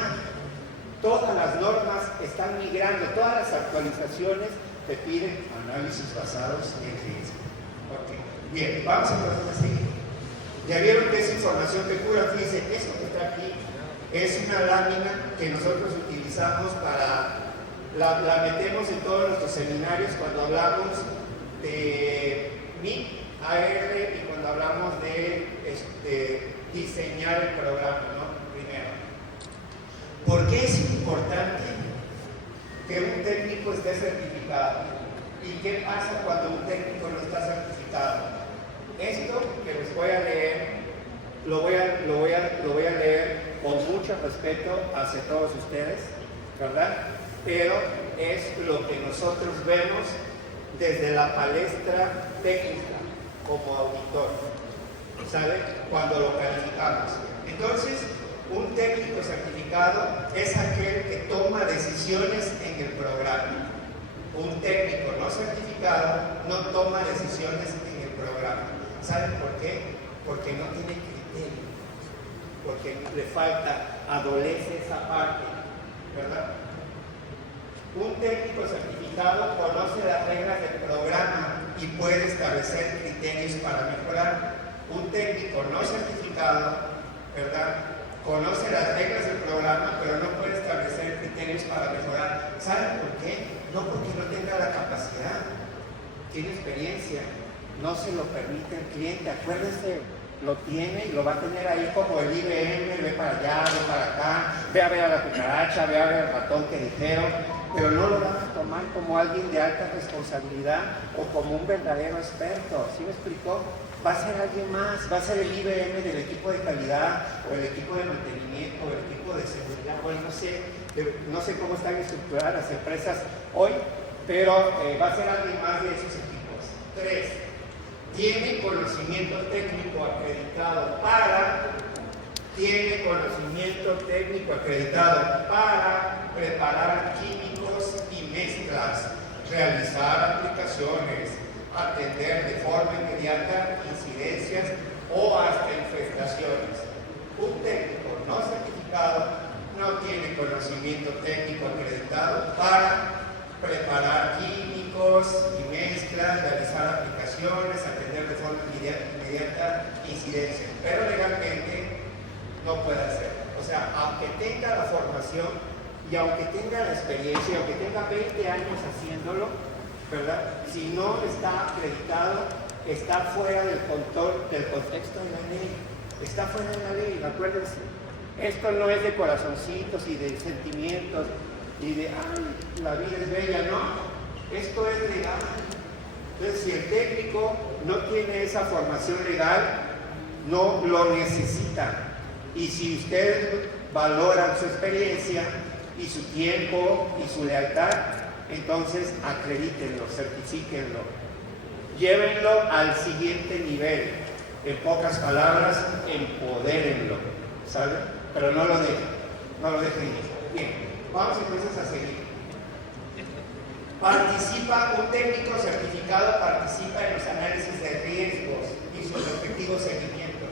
Todas las normas están migrando, todas las actualizaciones te piden análisis basados en riesgo. Okay. Bien, vamos a seguir. Ya vieron que es información que cura. Fíjense, esto que está aquí es una lámina que nosotros utilizamos para, la metemos en todos nuestros seminarios cuando hablamos de MIP, AR y cuando hablamos de diseñar el programa, ¿no? Primero. ¿Por qué es importante que un técnico esté certificado? ¿Y qué pasa cuando un técnico no está certificado? Esto que les voy a leer, lo voy a leer con mucho respeto hacia todos ustedes, ¿verdad? Pero es lo que nosotros vemos desde la palestra técnica como auditor, ¿sabe? Cuando lo calificamos. Entonces, un técnico certificado es aquel que toma decisiones en el programa. Un técnico no certificado no toma decisiones en el programa. ¿Saben por qué? Porque no tiene criterio, porque le falta, adolece esa parte, ¿verdad? Un técnico certificado conoce las reglas del programa y puede establecer criterios para mejorar. Un técnico no certificado, ¿verdad?, conoce las reglas del programa, pero no puede establecer criterios para mejorar. ¿Saben por qué? No porque no tenga la capacidad, tiene experiencia, no se lo permite el cliente. Acuérdense, lo tiene y lo va a tener ahí como el IBM, ve para allá, ve para acá, ve a ver a la cucaracha, ve a ver al ratón que dijeron, pero no lo van a tomar como alguien de alta responsabilidad o como un verdadero experto. ¿Sí me explicó? Va a ser alguien más, va a ser el IBM del equipo de calidad o el equipo de mantenimiento o el equipo de seguridad. Bueno, no sé cómo están estructuradas las empresas hoy, pero va a ser alguien más de esos equipos. 3. Tiene conocimiento técnico acreditado para preparar químicos y mezclas, realizar aplicaciones, atender de forma inmediata incidencias o hasta infestaciones. Un técnico no certificado no tiene conocimiento técnico acreditado para preparar químicos y mezclas, realizar aplicaciones, atender de forma inmediata incidencias, pero legalmente no puede hacerlo. O sea, aunque tenga la formación y aunque tenga la experiencia, y aunque tenga 20 años haciéndolo, ¿verdad? Si no está acreditado, está fuera del contexto de la ley. Está fuera de la ley, acuérdense. Esto no es de corazoncitos y de sentimientos y de, ay, la vida es bella, no. Esto es legal. Entonces, si el técnico no tiene esa formación legal, no lo necesita. Y si ustedes valoran su experiencia y su tiempo y su lealtad, entonces acredítenlo, certifíquenlo, llévenlo al siguiente nivel. En pocas palabras, empodérenlo, ¿saben? Pero no lo dejen ir. Bien, vamos entonces a seguir. Un técnico certificado participa en los análisis de riesgos y sus respectivos seguimientos.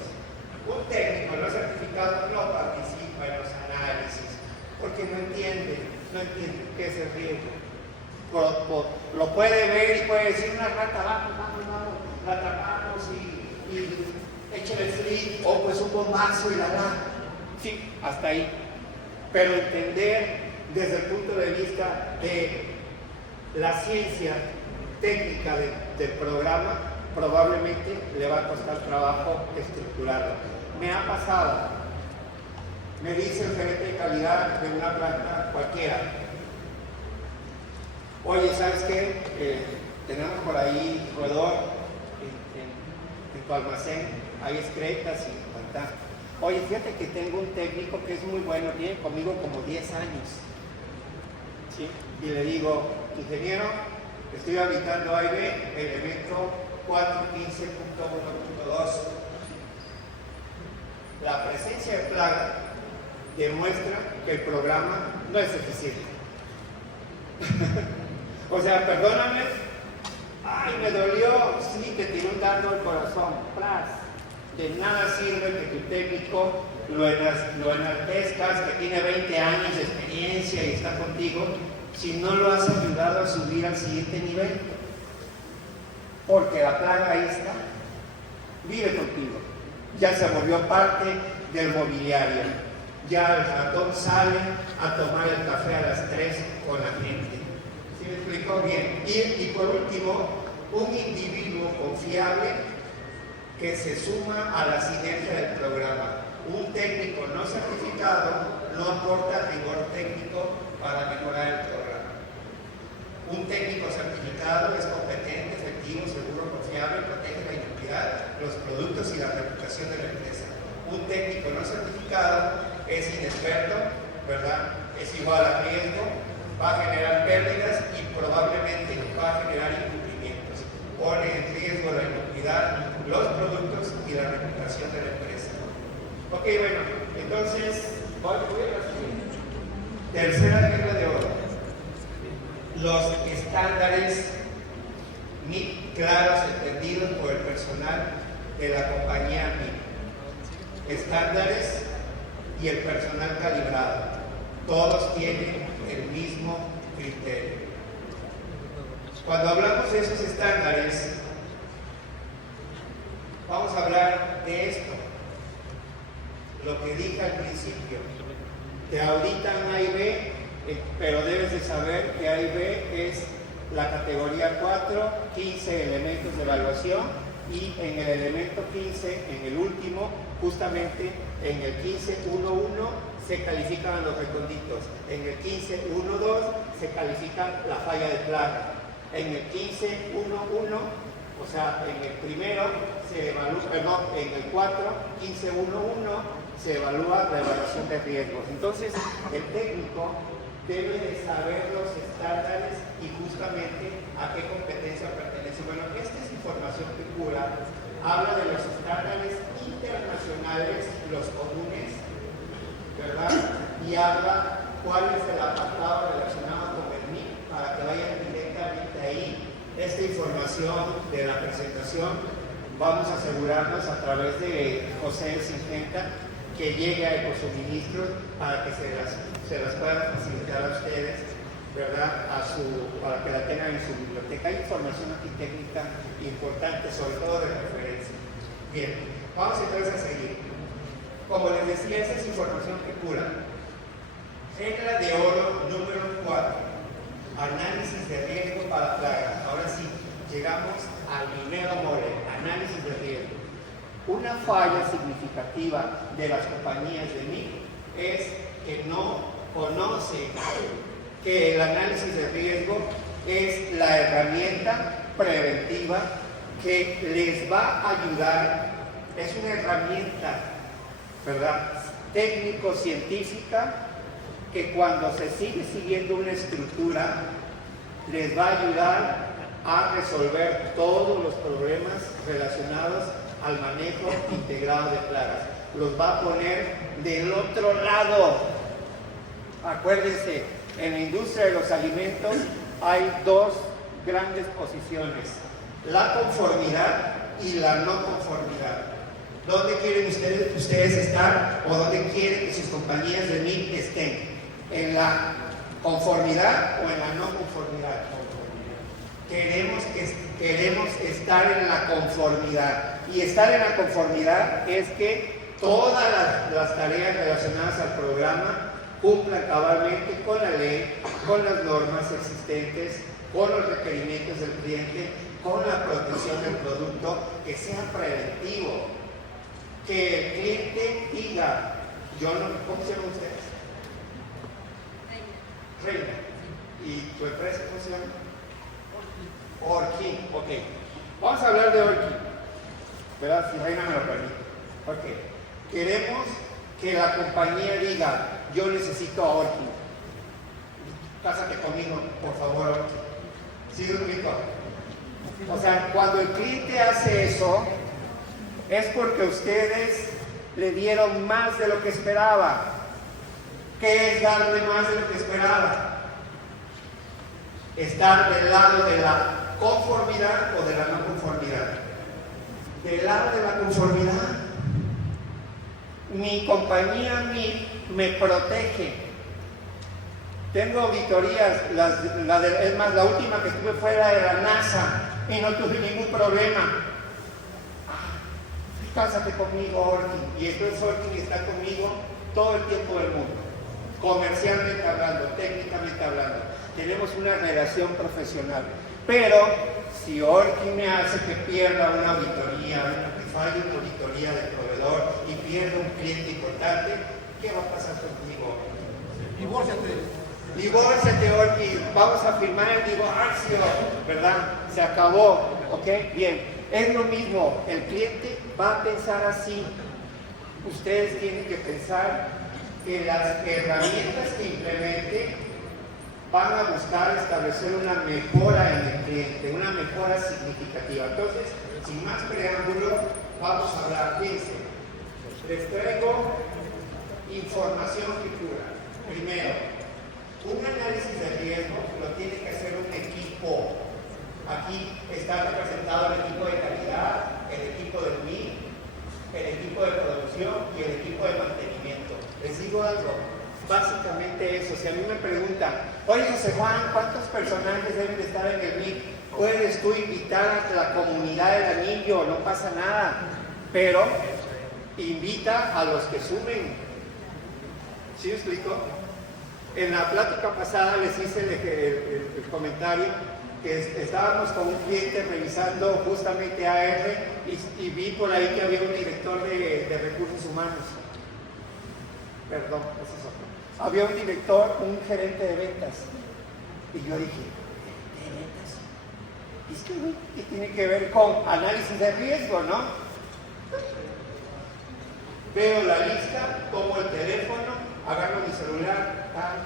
Un técnico no certificado no participa en los análisis porque no entiende qué es el riesgo. Lo puede ver y puede decir una rata, vamos, la atrapamos y échale flip, o pues un bombazo y la sí, hasta ahí. Pero entender desde el punto de vista de la ciencia técnica del programa, probablemente le va a costar trabajo estructurarlo. Me ha pasado, me dice el gerente de calidad de una planta cualquiera: oye, ¿sabes qué? Tenemos por ahí roedor en tu almacén, hay excretas y tal. Oye, fíjate que tengo un técnico que es muy bueno, tiene conmigo como 10 años. ¿Sí? Y le digo: ingeniero, estoy auditando AIB, elemento 415.1.2. La presencia de plaga demuestra que el programa no es eficiente. O sea, perdóname, ay, me dolió, sí, te tiró un dardo al corazón, ¡plas! De nada sirve que tu técnico lo enaltezcas, que tiene 20 años de experiencia y está contigo, si no lo has ayudado a subir al siguiente nivel. Porque la plaga ahí está, vive contigo, ya se volvió parte del mobiliario, ya el ratón sale a tomar el café a las 3 con la gente. ¿Sí me explicó? Bien. Y por último, un individuo confiable que se suma a la sinergia del programa. Un técnico no certificado no aporta rigor técnico para mejorar el programa. Un técnico certificado es competente, efectivo, seguro, confiable, protege la identidad, los productos y la reputación de la empresa. Un técnico no certificado es inexperto, ¿verdad? Es igual a riesgo, va a generar pérdidas y probablemente va a generar incumplimientos. Pone en riesgo la inocuidad, los productos y la reputación de la empresa. Ok, bueno, entonces, voy a la siguiente. Tercera regla de oro. Los estándares MIP claros, entendidos por el personal de la compañía MIP. Estándares y el personal calibrado. Todos tienen el mismo criterio. Cuando hablamos de esos estándares, vamos a hablar de esto. Lo que dije al principio. Te auditan A y B, pero debes de saber que A y B es la categoría 4, 15 elementos de evaluación, y en el elemento 15, en el último, justamente en el 15.1.1 se califican los recónditos, en el 15.1.2 se califica la falla de plaga, en el 15.1.1, o sea, en el primero se evalúa, perdón, en el 4, 15.1.1 se evalúa la evaluación de riesgos. Entonces, el técnico debe de saber los estándares y justamente a qué competencia pertenece. Bueno, esta es información que cura, habla de los estándares internacionales, los comunes, ¿verdad? Y habla cuál es el apartado relacionado con el MIP para que vayan directamente ahí. Esta información de la presentación vamos a asegurarnos a través de José Singenta que llegue a Ecosuministros para que se las puedan facilitar a ustedes, ¿verdad? Para que la tengan en su biblioteca. Hay información aquí técnica importante, sobre todo de referencia. Bien, vamos entonces a seguir. Como les decía, esta es información que cura. Regla de oro número 4. Análisis de riesgo para plagas. Ahora sí, llegamos al dinero mole, análisis de riesgo. Una falla significativa de las compañías de MIP es que no conocen que el análisis de riesgo es la herramienta preventiva que les va a ayudar, es una herramienta, ¿verdad?, técnico-científica que cuando se sigue siguiendo una estructura les va a ayudar a resolver todos los problemas relacionados al manejo integrado de plagas. Los va a poner del otro lado. Acuérdense, en la industria de los alimentos hay dos grandes posiciones: la conformidad y la no conformidad. ¿Dónde quieren ustedes estar o dónde quieren que sus compañías de MIP estén? ¿En la conformidad o en la no conformidad? Queremos estar en la conformidad. Y estar en la conformidad es que todas las tareas relacionadas al programa cumplan cabalmente con la ley, con las normas existentes, con los requerimientos del cliente, con la protección del producto, que sea preventivo. Que el cliente diga, yo no, ¿cómo se llaman ustedes? Reina. ¿Y tu empresa cómo se llama? Orkin. Ok. Vamos a hablar de Orkin, ¿verdad? Si Reina me lo permite. Ok. Queremos que la compañía diga, yo necesito a Orkin. Cásate conmigo, por favor, Orkin. ¿Sí, Rubito? O sea, cuando el cliente hace eso, es porque ustedes le dieron más de lo que esperaba. ¿Qué es darle más de lo que esperaba? Estar del lado de la conformidad o de la no conformidad. Del lado de la conformidad. Mi compañía a mí me protege. Tengo auditorías, es más, la última que tuve fue la de la NASA y no tuve ningún problema. Cásate conmigo, Orkin. Y entonces Orkin está conmigo todo el tiempo del mundo. Comercialmente hablando, técnicamente hablando. Tenemos una relación profesional. Pero si Orkin me hace que pierda una auditoría, que falle una auditoría de proveedor y pierda un cliente importante, ¿qué va a pasar contigo? Divórciate, Orkin. Vamos a firmar el divorcio, ¿verdad? Se acabó, ¿ok? Bien. Es lo mismo, el cliente va a pensar así. Ustedes tienen que pensar que las herramientas que implemente van a buscar establecer una mejora en el cliente, una mejora significativa. Entonces, sin más preámbulo, vamos a hablar. Fíjense, les traigo información que cura. Primero, un análisis de riesgo lo tiene que hacer un equipo. Aquí está representado el equipo de calidad, el equipo del MIT, el equipo de producción y el equipo de mantenimiento. Les digo algo, básicamente eso. Si a mí me preguntan, oye José Juan, ¿cuántos personajes deben de estar en el MIT? Puedes tú invitar a la comunidad del anillo, no pasa nada, pero invita a los que sumen. ¿Sí me explico? En la plática pasada les hice el comentario que estábamos con un cliente revisando justamente AR y vi por ahí que había un director de recursos humanos. Perdón, eso es otro. Había un director, un gerente de ventas. Y yo dije, ¿de ventas? Es que tiene que ver con análisis de riesgo, ¿no? Veo la lista, tomo el teléfono, agarro mi celular, tan.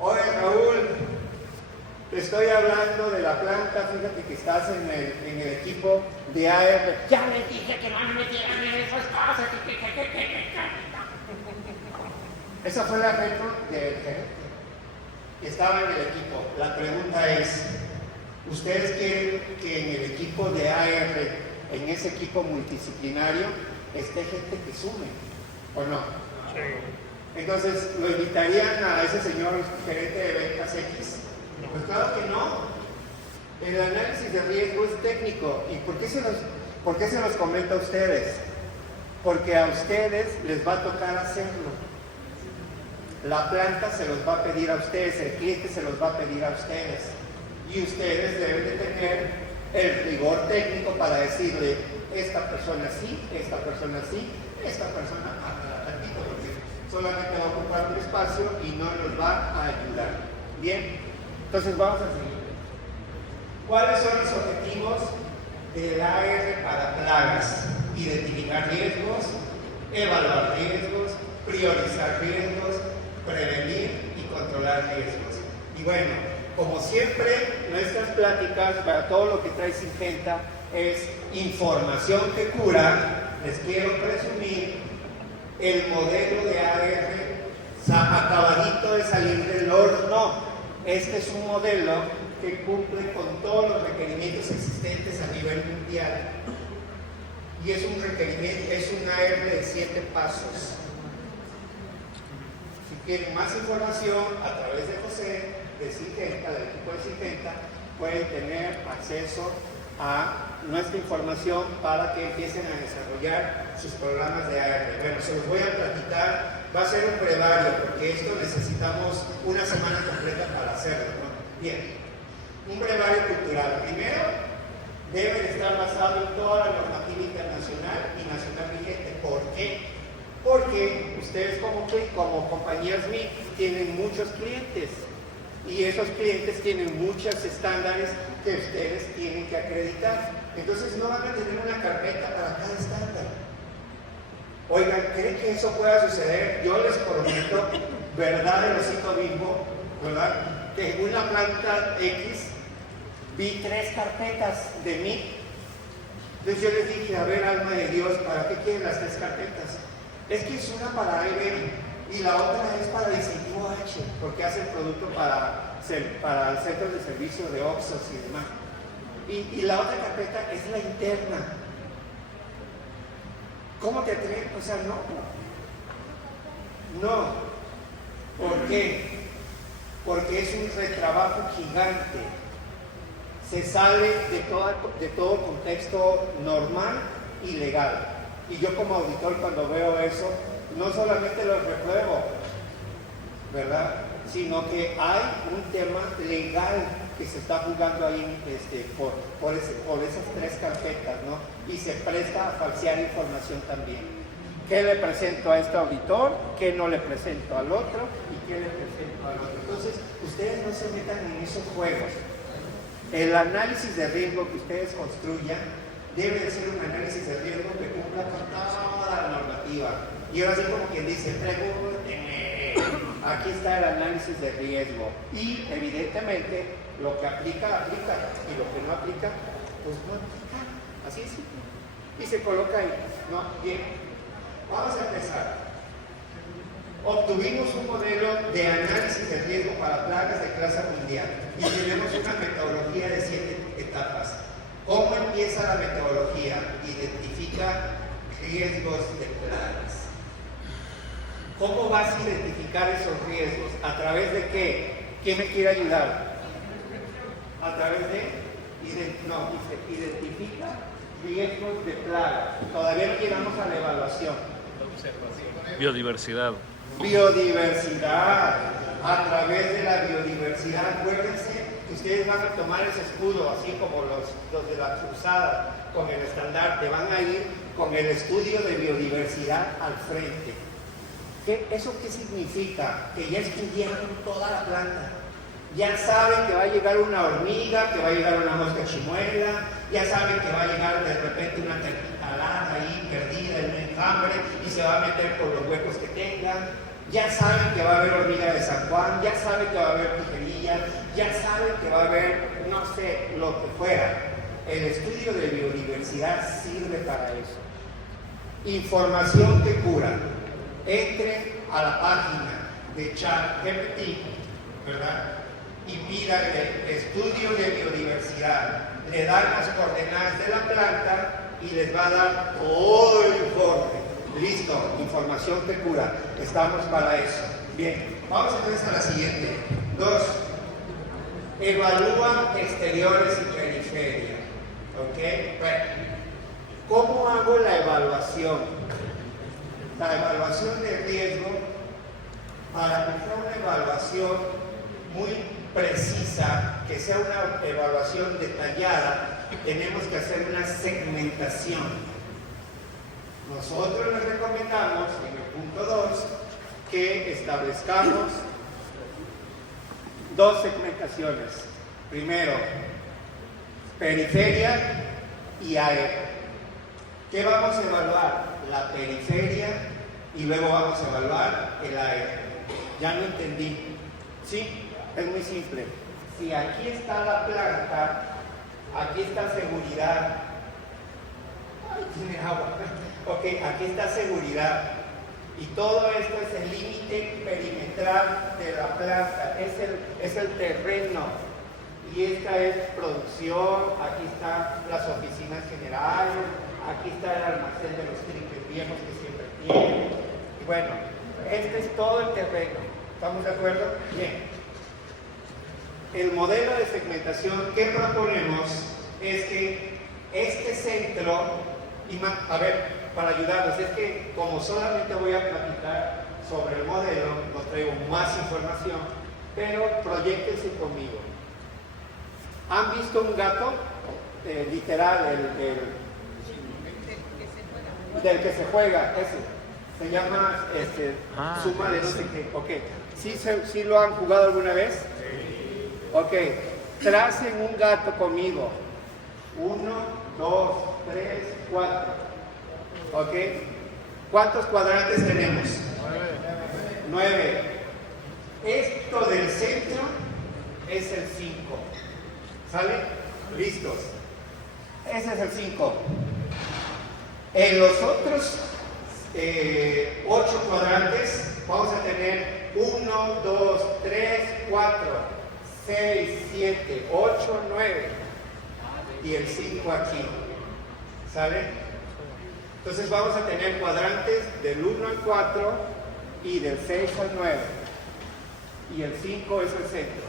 Oye, Raúl, te estoy hablando de la planta, fíjate que estás en el equipo de AR. Ya les dije que no me metieran en esas cosas. Esa fue la retro del gerente que estaba en el equipo. La pregunta es, ¿ustedes quieren que en el equipo de AR, en ese equipo multidisciplinario, esté gente que sume o no? Sí. Entonces, ¿lo invitarían a ese señor gerente de ventas X? Pues claro que no. El análisis de riesgo es técnico. ¿Y por qué se los comento a ustedes? Porque a ustedes les va a tocar hacerlo. La planta se los va a pedir a ustedes, el cliente se los va a pedir a ustedes. Y ustedes deben de tener el rigor técnico para decirle, esta persona sí, esta persona sí, esta persona tantito, porque solamente va a ocupar un espacio y no nos va a ayudar. Bien. Entonces vamos a seguir. ¿Cuáles son los objetivos del AR para plagas? Identificar riesgos, evaluar riesgos, priorizar riesgos, prevenir y controlar riesgos. Y bueno, como siempre, nuestras pláticas para todo lo que trae Syngenta es información que cura. Les quiero presumir el modelo de AR acabadito de salir del horno. Este es un modelo que cumple con todos los requerimientos existentes a nivel mundial. Y es un requerimiento, es un AR de 7 pasos. Si quieren más información, a través de José, de Syngenta, del equipo de Syngenta, pueden tener acceso a nuestra información para que empiecen a desarrollar sus programas de AR. Bueno, se los voy a platicar. Va a ser un brevario, porque esto necesitamos una semana completa para hacerlo, ¿no? Bien, un brevario cultural. Primero, debe estar basado en toda la normativa internacional y nacional vigente. ¿Por qué? Porque ustedes como compañías MIT tienen muchos clientes y esos clientes tienen muchos estándares que ustedes tienen que acreditar. Entonces no van a tener una carpeta para cada estándar. Oigan, ¿creen que eso pueda suceder? Yo les prometo, verdad del hocico bimbo, ¿verdad? Que una planta X vi 3 carpetas de mí. Entonces yo les dije, a ver, alma de Dios, ¿para qué quieren las 3 carpetas? Es que es una para IBM y la otra es para Distintivo H, porque hacen producto para centros de servicio de Oxxos y demás. Y la otra carpeta es la interna. ¿Cómo te atreves? O sea, no. No. ¿Por qué? Porque es un retrabajo gigante. Se sale de todo contexto normal y legal. Y yo como auditor, cuando veo eso, no solamente lo repruebo, ¿verdad? Sino que hay un tema legal que se está jugando ahí por esas 3 carpetas, ¿no? Y se presta a falsear información también. ¿Qué le presento a este auditor? ¿Qué no le presento al otro? ¿Y qué le presento al otro? Entonces, ustedes no se metan en esos juegos. El análisis de riesgo que ustedes construyan debe de ser un análisis de riesgo que cumpla con toda la normativa. Y ahora sí, como quien dice, pregúntenme, aquí está el análisis de riesgo. Y evidentemente, lo que aplica, aplica. Y lo que no aplica, pues no aplica. Así es simple. Y se coloca ahí. ¿No? Bien. Vamos a empezar. Obtuvimos un modelo de análisis de riesgo para plagas de clase mundial y tenemos una metodología de 7 etapas. ¿Cómo empieza la metodología? Identifica riesgos de plagas. ¿Cómo vas a identificar esos riesgos? ¿A través de qué? ¿Quién me quiere ayudar? A través de... identifica riesgos de plagas. Todavía no llegamos a la evaluación. Biodiversidad. Biodiversidad. A través de la biodiversidad, acuérdense que ustedes van a tomar ese escudo, así como los de la cruzada, con el estandarte, van a ir con el estudio de biodiversidad al frente. ¿Eso qué significa? Que ya estudiaron toda la planta. Ya saben que va a llegar una hormiga, que va a llegar una mosca chimuela, ya saben que va a llegar de repente una termita alada ahí perdida en un enjambre y se va a meter por los huecos que tenga. Ya saben que va a haber hormiga de San Juan, ya saben que va a haber tijerilla, ya saben que va a haber, no sé, lo que fuera. El estudio de biodiversidad sirve para eso. Información que cura. Entre a la página de ChatGPT, ¿verdad? Y pídanle estudio de biodiversidad. Le dan las coordenadas de la planta y les va a dar todo el informe. Listo, información que cura. Estamos para eso. Bien, vamos entonces a la siguiente. 2. Evalúa exteriores y periferia. ¿Ok? Bueno, ¿cómo hago la evaluación? La evaluación de riesgo, para que sea una evaluación muy precisa, que sea una evaluación detallada, tenemos que hacer una segmentación. Nosotros les recomendamos, en el punto 2, que establezcamos 2 segmentaciones. Primero, periferia y área. ¿Qué vamos a evaluar? La periferia y luego vamos a evaluar el área. Ya no entendí. ¿Sí? Es muy simple. Si aquí está la planta, aquí está seguridad. Ay, tiene agua. Ok, aquí está seguridad. Y todo esto es el límite perimetral de la planta. Es el terreno. Y esta es producción. Aquí están las oficinas generales. Aquí está el almacén de los triques viejos que siempre tienen. Y bueno, este es todo el terreno. ¿Estamos de acuerdo? Bien. El modelo de segmentación que proponemos es que este centro, a ver, para ayudarlos, es que como solamente voy a platicar sobre el modelo, no traigo más información, pero proyéctense conmigo. ¿Han visto un gato? Literal, del que se juega, ese. Se llama suma de no sé qué. Ok. ¿Sí lo han jugado alguna vez? Ok. Tracen un gato conmigo. 1, 2, 3, 4. Ok. ¿Cuántos cuadrantes tenemos? 9. Esto del centro es el 5. ¿Sale? ¿Listos? Ese es el 5. En los otros 8 cuadrantes vamos a tener 1, 2, 3, 4, 6, 7, 8, 9 y el 5 aquí. ¿Sale? Entonces vamos a tener cuadrantes del 1 al 4 y del 6 al 9. Y el 5 es el centro.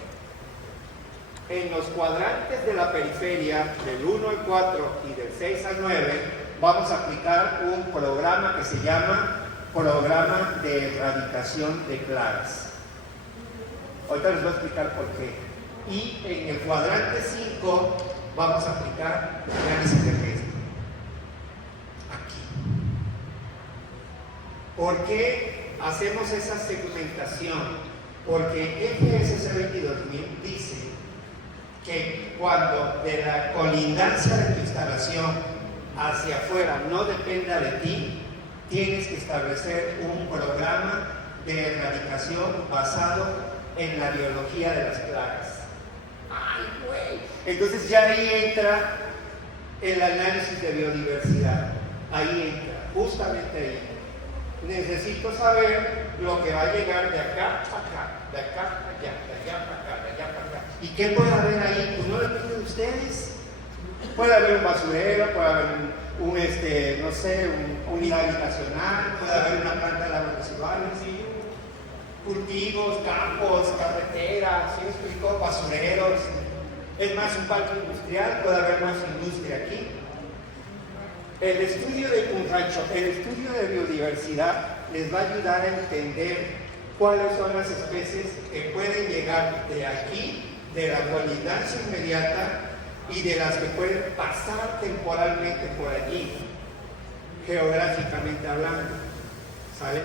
En los cuadrantes de la periferia, del 1 al 4 y del 6 al 9, vamos a aplicar un programa que se llama Programa de Erradicación de Plagas. Ahorita les voy a explicar por qué. Y en el cuadrante 5 vamos a aplicar análisis de riesgo. Aquí. ¿Por qué hacemos esa segmentación? Porque FSC 22000 dice que cuando de la colindancia de tu instalación hacia afuera no dependa de ti, tienes que establecer un programa de erradicación basado en la biología de las plagas. ¡Ay, güey! Entonces ya ahí entra el análisis de biodiversidad. Ahí entra, justamente ahí. Necesito saber lo que va a llegar de acá a acá, de acá a allá, de allá para acá, de allá para acá. ¿Y qué puede haber ahí? Pues no depende de ustedes. Puede haber un basurero, puede haber no sé, un unidad habitacional, puede haber una planta de aguas residuales, ¿sí? Cultivos, campos, carreteras, ¿sí me explico? Basureros. Es más, un parque industrial, puede haber más industria aquí. El estudio de un rancho, el estudio de biodiversidad les va a ayudar a entender cuáles son las especies que pueden llegar de aquí, de la colindancia inmediata, y de las que pueden pasar temporalmente por allí, geográficamente hablando. ¿Sale?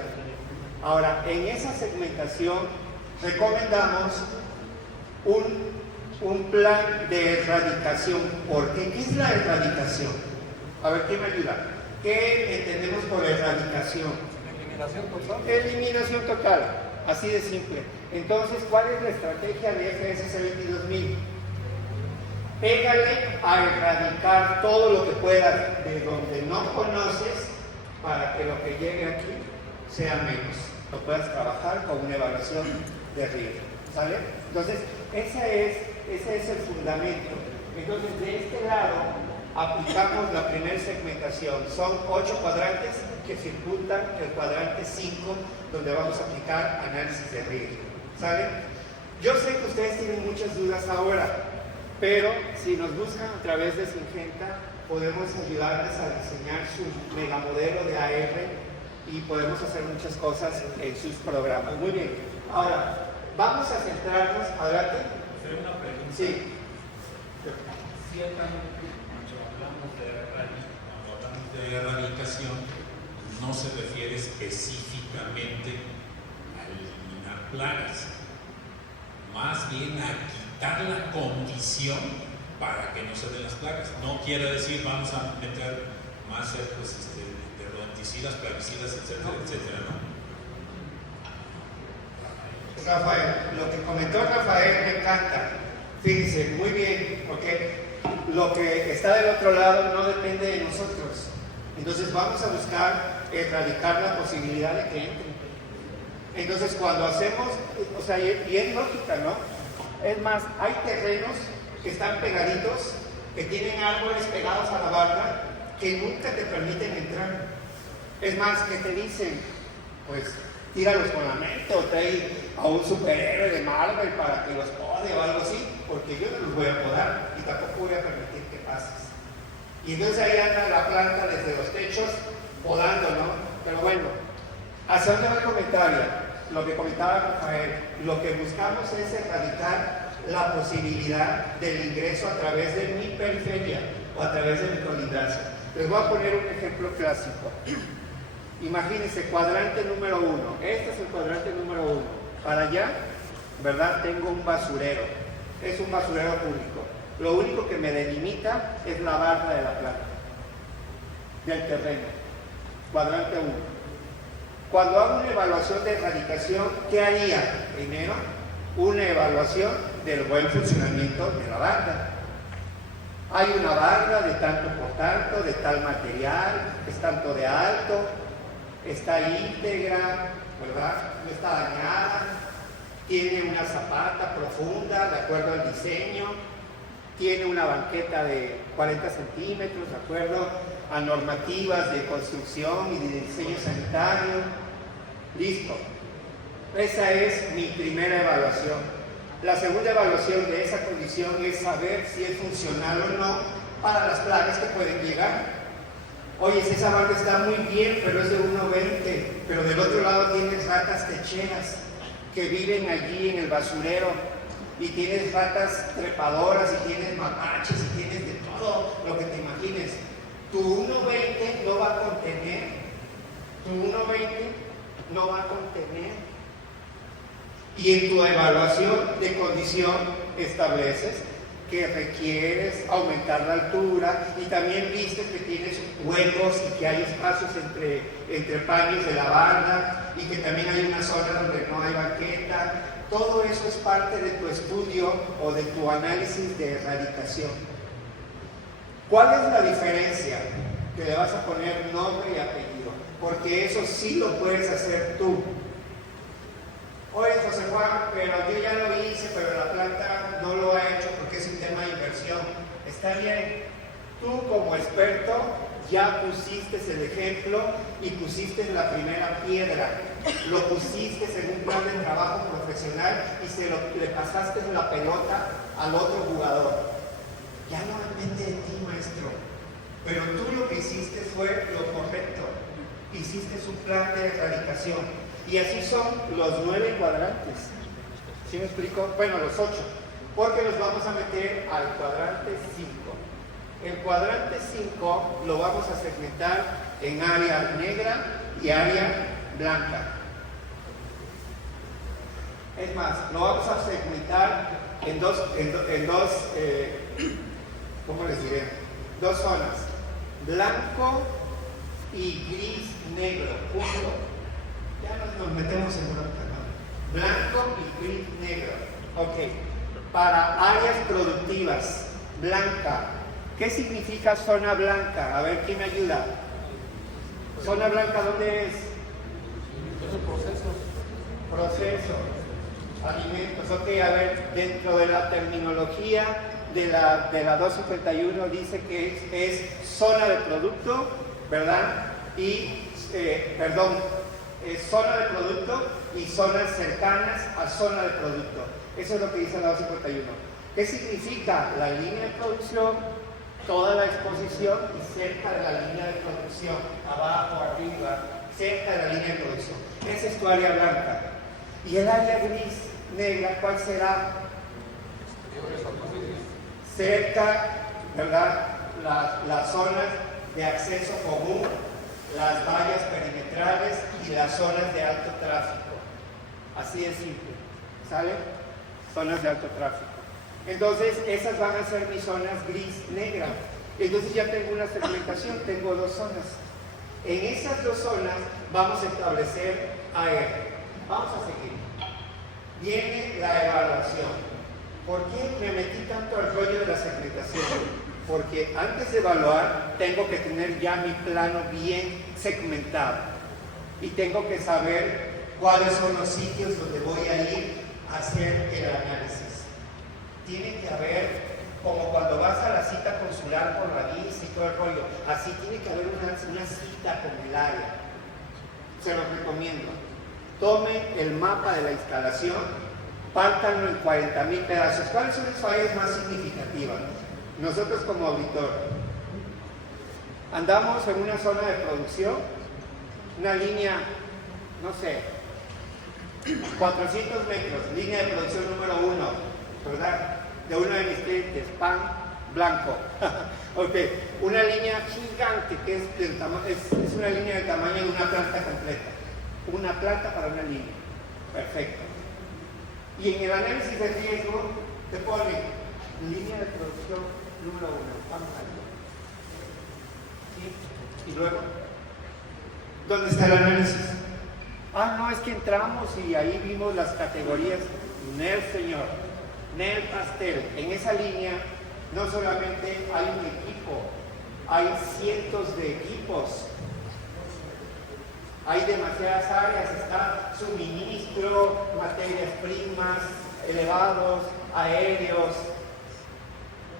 Ahora, en esa segmentación recomendamos un plan de erradicación. ¿Por qué? ¿Qué es la erradicación? A ver, ¿quién me ayuda? ¿Qué entendemos por erradicación? Eliminación total. Eliminación total, así de simple. Entonces, ¿cuál es la estrategia de FSC 22000? Pégale a erradicar todo lo que puedas de donde no conoces para que lo que llegue aquí sea menos. Lo puedas trabajar con una evaluación de riesgo. ¿Sale? Entonces, ese es el fundamento. Entonces, de este lado, aplicamos la primera segmentación. Son 8 cuadrantes que circundan el cuadrante 5, donde vamos a aplicar análisis de riesgo. ¿Sale? Yo sé que ustedes tienen muchas dudas ahora, pero si nos buscan a través de Syngenta, podemos ayudarles a diseñar su megamodelo de AR y podemos hacer muchas cosas en sus programas. Muy bien. Ahora, vamos a centrarnos. Adelante. Hacer una pregunta. Sí. Ciertamente, cuando hablamos de erradicación, no se refiere específicamente a eliminar plagas, más bien a quitar la condición para que no se den las plagas. No quiere decir vamos a meter más de rodenticidas, plaguicidas, etcétera, etcétera, ¿no? Rafael, lo que comentó Rafael me encanta. Fíjense, muy bien, porque lo que está del otro lado no depende de nosotros. Entonces vamos a buscar erradicar la posibilidad de que entre. Entonces cuando hacemos, o sea, y es lógica, ¿no? Es más, hay terrenos que están pegaditos, que tienen árboles pegados a la barda, que nunca te permiten entrar. Es más, que te dicen, pues, tíralos con la mente o trae a un superhéroe de Marvel para que los pode o algo así, porque yo no los voy a podar y tampoco voy a permitir que pases. Y entonces ahí anda la planta desde los techos podando, ¿no? Pero bueno, hacia dónde va el comentario, lo que comentaba Rafael, lo que buscamos es erradicar la posibilidad del ingreso a través de mi periferia o a través de mi colindancia. Les voy a poner un ejemplo clásico. Imagínense, cuadrante número 1. Este es el cuadrante número 1. Para allá, ¿verdad? Tengo un basurero. Es un basurero público. Lo único que me delimita es la barra de la planta, del terreno. Cuadrante 1. Cuando hago una evaluación de erradicación, ¿qué haría? Primero, una evaluación del buen funcionamiento de la barda. Hay una barra de tanto por tanto, de tal material, es tanto de alto, está íntegra, ¿verdad? No está dañada, tiene una zapata profunda de acuerdo al diseño, tiene una banqueta de 40 centímetros de acuerdo a normativas de construcción y de diseño sanitario. Listo. Esa es mi primera evaluación. La segunda evaluación de esa condición es saber si es funcional o no para las plagas que pueden llegar. Oye, si esa banca está muy bien, pero es de 1,20, pero del otro lado tienes ratas techeras que viven allí en el basurero, y tienes ratas trepadoras, y tienes mapaches, y tienes de todo lo que te imagines. Tu 1,20 no va a contener, y en tu evaluación de condición estableces que requieres aumentar la altura, y también viste que tienes huecos y que hay espacios entre paños de la barda, y que también hay una zona donde no hay banqueta. Todo eso es parte de tu estudio o de tu análisis de erradicación. ¿Cuál es la diferencia? Que le vas a poner nombre y apellido, porque eso sí lo puedes hacer tú. Oye, José Juan, pero yo ya lo hice, pero la planta no lo ha hecho porque es un tema de inversión. Está bien, tú como experto ya pusiste el ejemplo y pusiste la primera piedra, lo pusiste en un plan de trabajo profesional y le pasaste la pelota al otro jugador. Ya no depende de ti, maestro, pero tú lo que hiciste fue lo correcto, hiciste un plan de erradicación. Y así son los 9 cuadrantes. ¿Sí me explico? Bueno, los 8. Porque los vamos a meter al cuadrante 5. El cuadrante 5 lo vamos a segmentar en área negra y área blanca. Es más, lo vamos a segmentar en dos, ¿cómo les diré? Dos zonas. Blanco y gris negro. Punto. Ya nos metemos en blanca, ¿no? Blanco y gris negro. Ok. Para áreas productivas, blanca. ¿Qué significa zona blanca? A ver, ¿quién me ayuda? ¿Zona blanca dónde es? Procesos. Alimentos. Ok, a ver, dentro de la terminología de la 251 dice que es zona de producto, ¿verdad? Y, zona de producto y zonas cercanas a zona de producto. Eso es lo que dice la 251. ¿Qué significa? La línea de producción, toda la exposición y cerca de la línea de producción, abajo, arriba, cerca de la línea de producción. Esa es tu área blanca. ¿Y el área gris, negra, cuál será? Cerca, ¿verdad? Las zonas de acceso común, las vallas perimetrales y las zonas de alto tráfico. Así de simple. ¿Sale? Zonas de alto tráfico. Entonces, esas van a ser mis zonas gris-negra. Entonces ya tengo una segmentación, tengo dos zonas. En esas dos zonas vamos a establecer AR. Vamos a seguir. Viene la evaluación. ¿Por qué me metí tanto al rollo de la segmentación? Porque antes de evaluar tengo que tener ya mi plano bien segmentado y tengo que saber cuáles son los sitios donde voy a ir a hacer el análisis. Tiene que haber, como cuando vas a la cita consular por la visa y todo el rollo, así tiene que haber una cita con el área. Se los recomiendo. Tome el mapa de la instalación, pártanlo en 40,000 pedazos. ¿Cuáles son las fallas más significativas? Nosotros como auditor andamos en una zona de producción, una línea, no sé, 400 metros, línea de producción número 1, ¿verdad? De uno de mis clientes, pan blanco. Ok, una línea gigante que es una línea del tamaño de una planta completa. Una planta para una línea. Perfecto. Y en el análisis de riesgo te pone línea de producción número 1, pan blanco. ¿Sí? Y luego, ¿dónde está el análisis? Ah, no, es que entramos y ahí vimos las categorías. NER, señor. NER pastel. En esa línea no solamente hay un equipo, hay cientos de equipos. Hay demasiadas áreas, está suministro, materias primas, elevados, aéreos,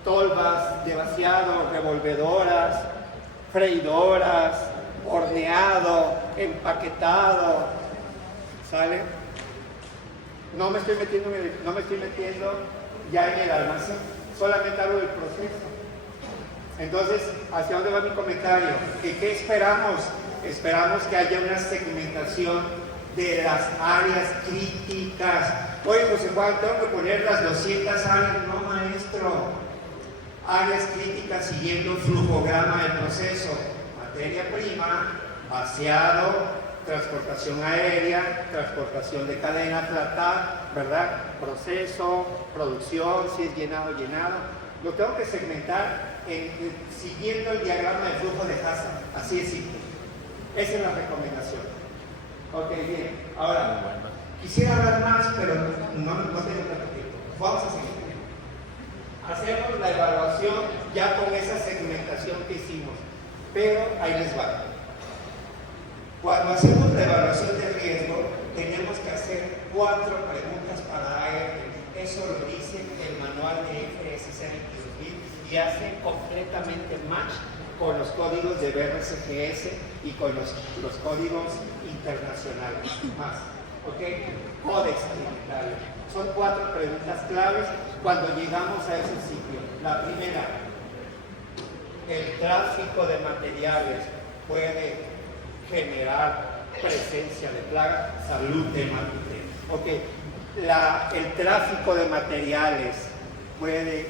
tolvas de vaciado, revolvedoras, freidoras, horneado, empaquetado, ¿sale? No me estoy metiendo ya en el almacén, solamente hablo del proceso. Entonces, ¿hacia dónde va mi comentario? ¿Qué esperamos? Esperamos que haya una segmentación de las áreas críticas. Oye, José Juan, tengo que poner las 200 áreas. No, maestro. Áreas críticas siguiendo un flujograma del proceso. Materia prima, vaciado, transportación aérea, transportación de cadena, tratar, ¿verdad? Proceso, producción, si es llenado. Lo tengo que segmentar siguiendo el diagrama de flujo de Hassard. Así es simple. Esa es la recomendación. Ok, bien. Ahora, quisiera hablar más, pero no tengo tanto tiempo. Vamos a seguir. Hacemos la evaluación ya con esa segmentación que hicimos. Pero ahí les va. Cuando hacemos la evaluación de riesgo, tenemos que hacer 4 preguntas para ART. Eso lo dice el manual de FSC 22000 y hace completamente match con los códigos de BRCGS y con los códigos internacionales. Más, ¿ok? Códex alimentario. Son 4 preguntas claves cuando llegamos a ese sitio. La primera, ¿el tráfico de materiales puede generar presencia de plaga? Salud de Matute. Ok. El tráfico de materiales puede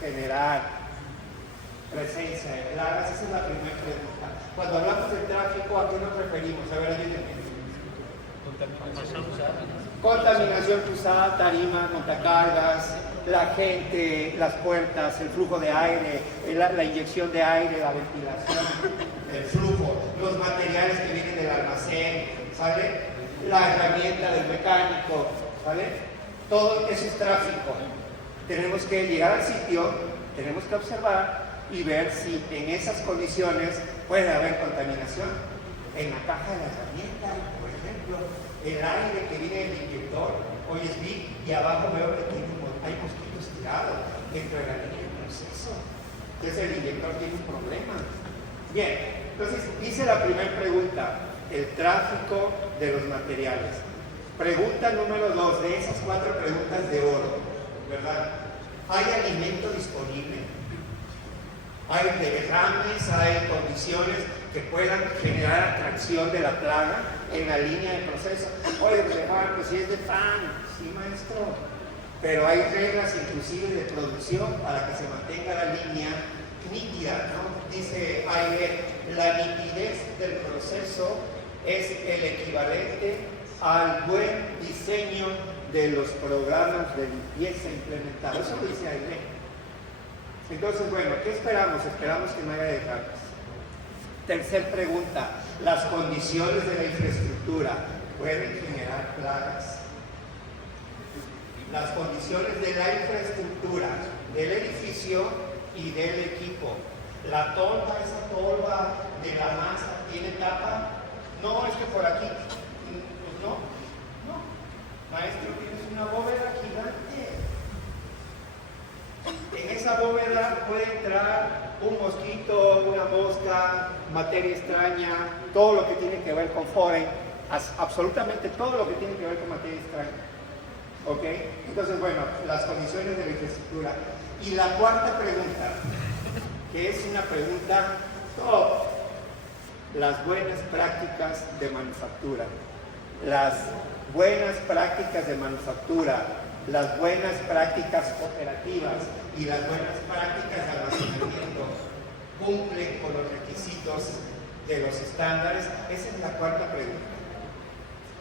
generar presencia de plagas. Esa es la primera pregunta. Cuando hablamos de tráfico, ¿a qué nos referimos? A ver, ayúdenme. Contaminación cruzada, tarima, montacargas, la gente, las puertas, el flujo de aire, la inyección de aire, la ventilación, el flujo, los materiales que vienen del almacén, ¿sale? La herramienta del mecánico, ¿vale? Todo eso es tráfico. Tenemos que llegar al sitio, tenemos que observar y ver si en esas condiciones puede haber contaminación. En la caja de la herramienta, por ejemplo, el aire que viene del inyector, hoy es big y abajo veo que hay mosquitos tirados dentro de la línea de proceso. Entonces el inyector tiene un problema. Bien, entonces hice la primera pregunta, el tráfico de los materiales. Pregunta número 2, de esas 4 preguntas de oro, ¿verdad? ¿Hay alimento disponible? ¿Hay derrames? ¿Hay condiciones que puedan generar atracción de la plaga en la línea de proceso? Oye, pues si es de pan, sí, maestro. Pero hay reglas inclusive de producción para que se mantenga la línea nítida, ¿no? Dice AIE, la nitidez del proceso es el equivalente al buen diseño de los programas de limpieza implementados. Eso lo dice AIE. Entonces, bueno, ¿qué esperamos? Esperamos que no haya derrames. Tercer pregunta, ¿las condiciones de la infraestructura pueden generar plagas? Las condiciones de la infraestructura, del edificio y del equipo. La tolva, esa tolva de la masa, ¿tiene tapa? No, es que por aquí. No. Maestro, tienes una bóveda gigante. En esa bóveda puede entrar un mosquito, una mosca, materia extraña, todo lo que tiene que ver con foreign, absolutamente todo lo que tiene que ver con materia extraña. ¿Ok? Entonces, bueno, las condiciones de la infraestructura. Y la cuarta pregunta, que es una pregunta top, las buenas prácticas de manufactura. Las buenas prácticas de manufactura, las buenas prácticas operativas y las buenas prácticas de almacenamiento cumplen con los requisitos de los estándares. Esa es la cuarta pregunta.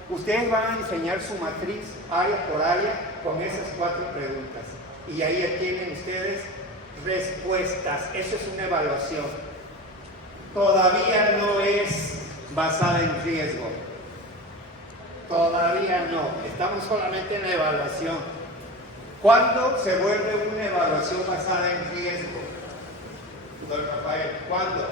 Ustedes van a diseñar su matriz área por área con esas 4 preguntas y ahí tienen ustedes respuestas. Eso es una evaluación. Todavía no es basada en riesgo. Todavía no. Estamos solamente en la evaluación. ¿Cuándo se vuelve una evaluación basada en riesgo? Don Rafael, ¿cuándo?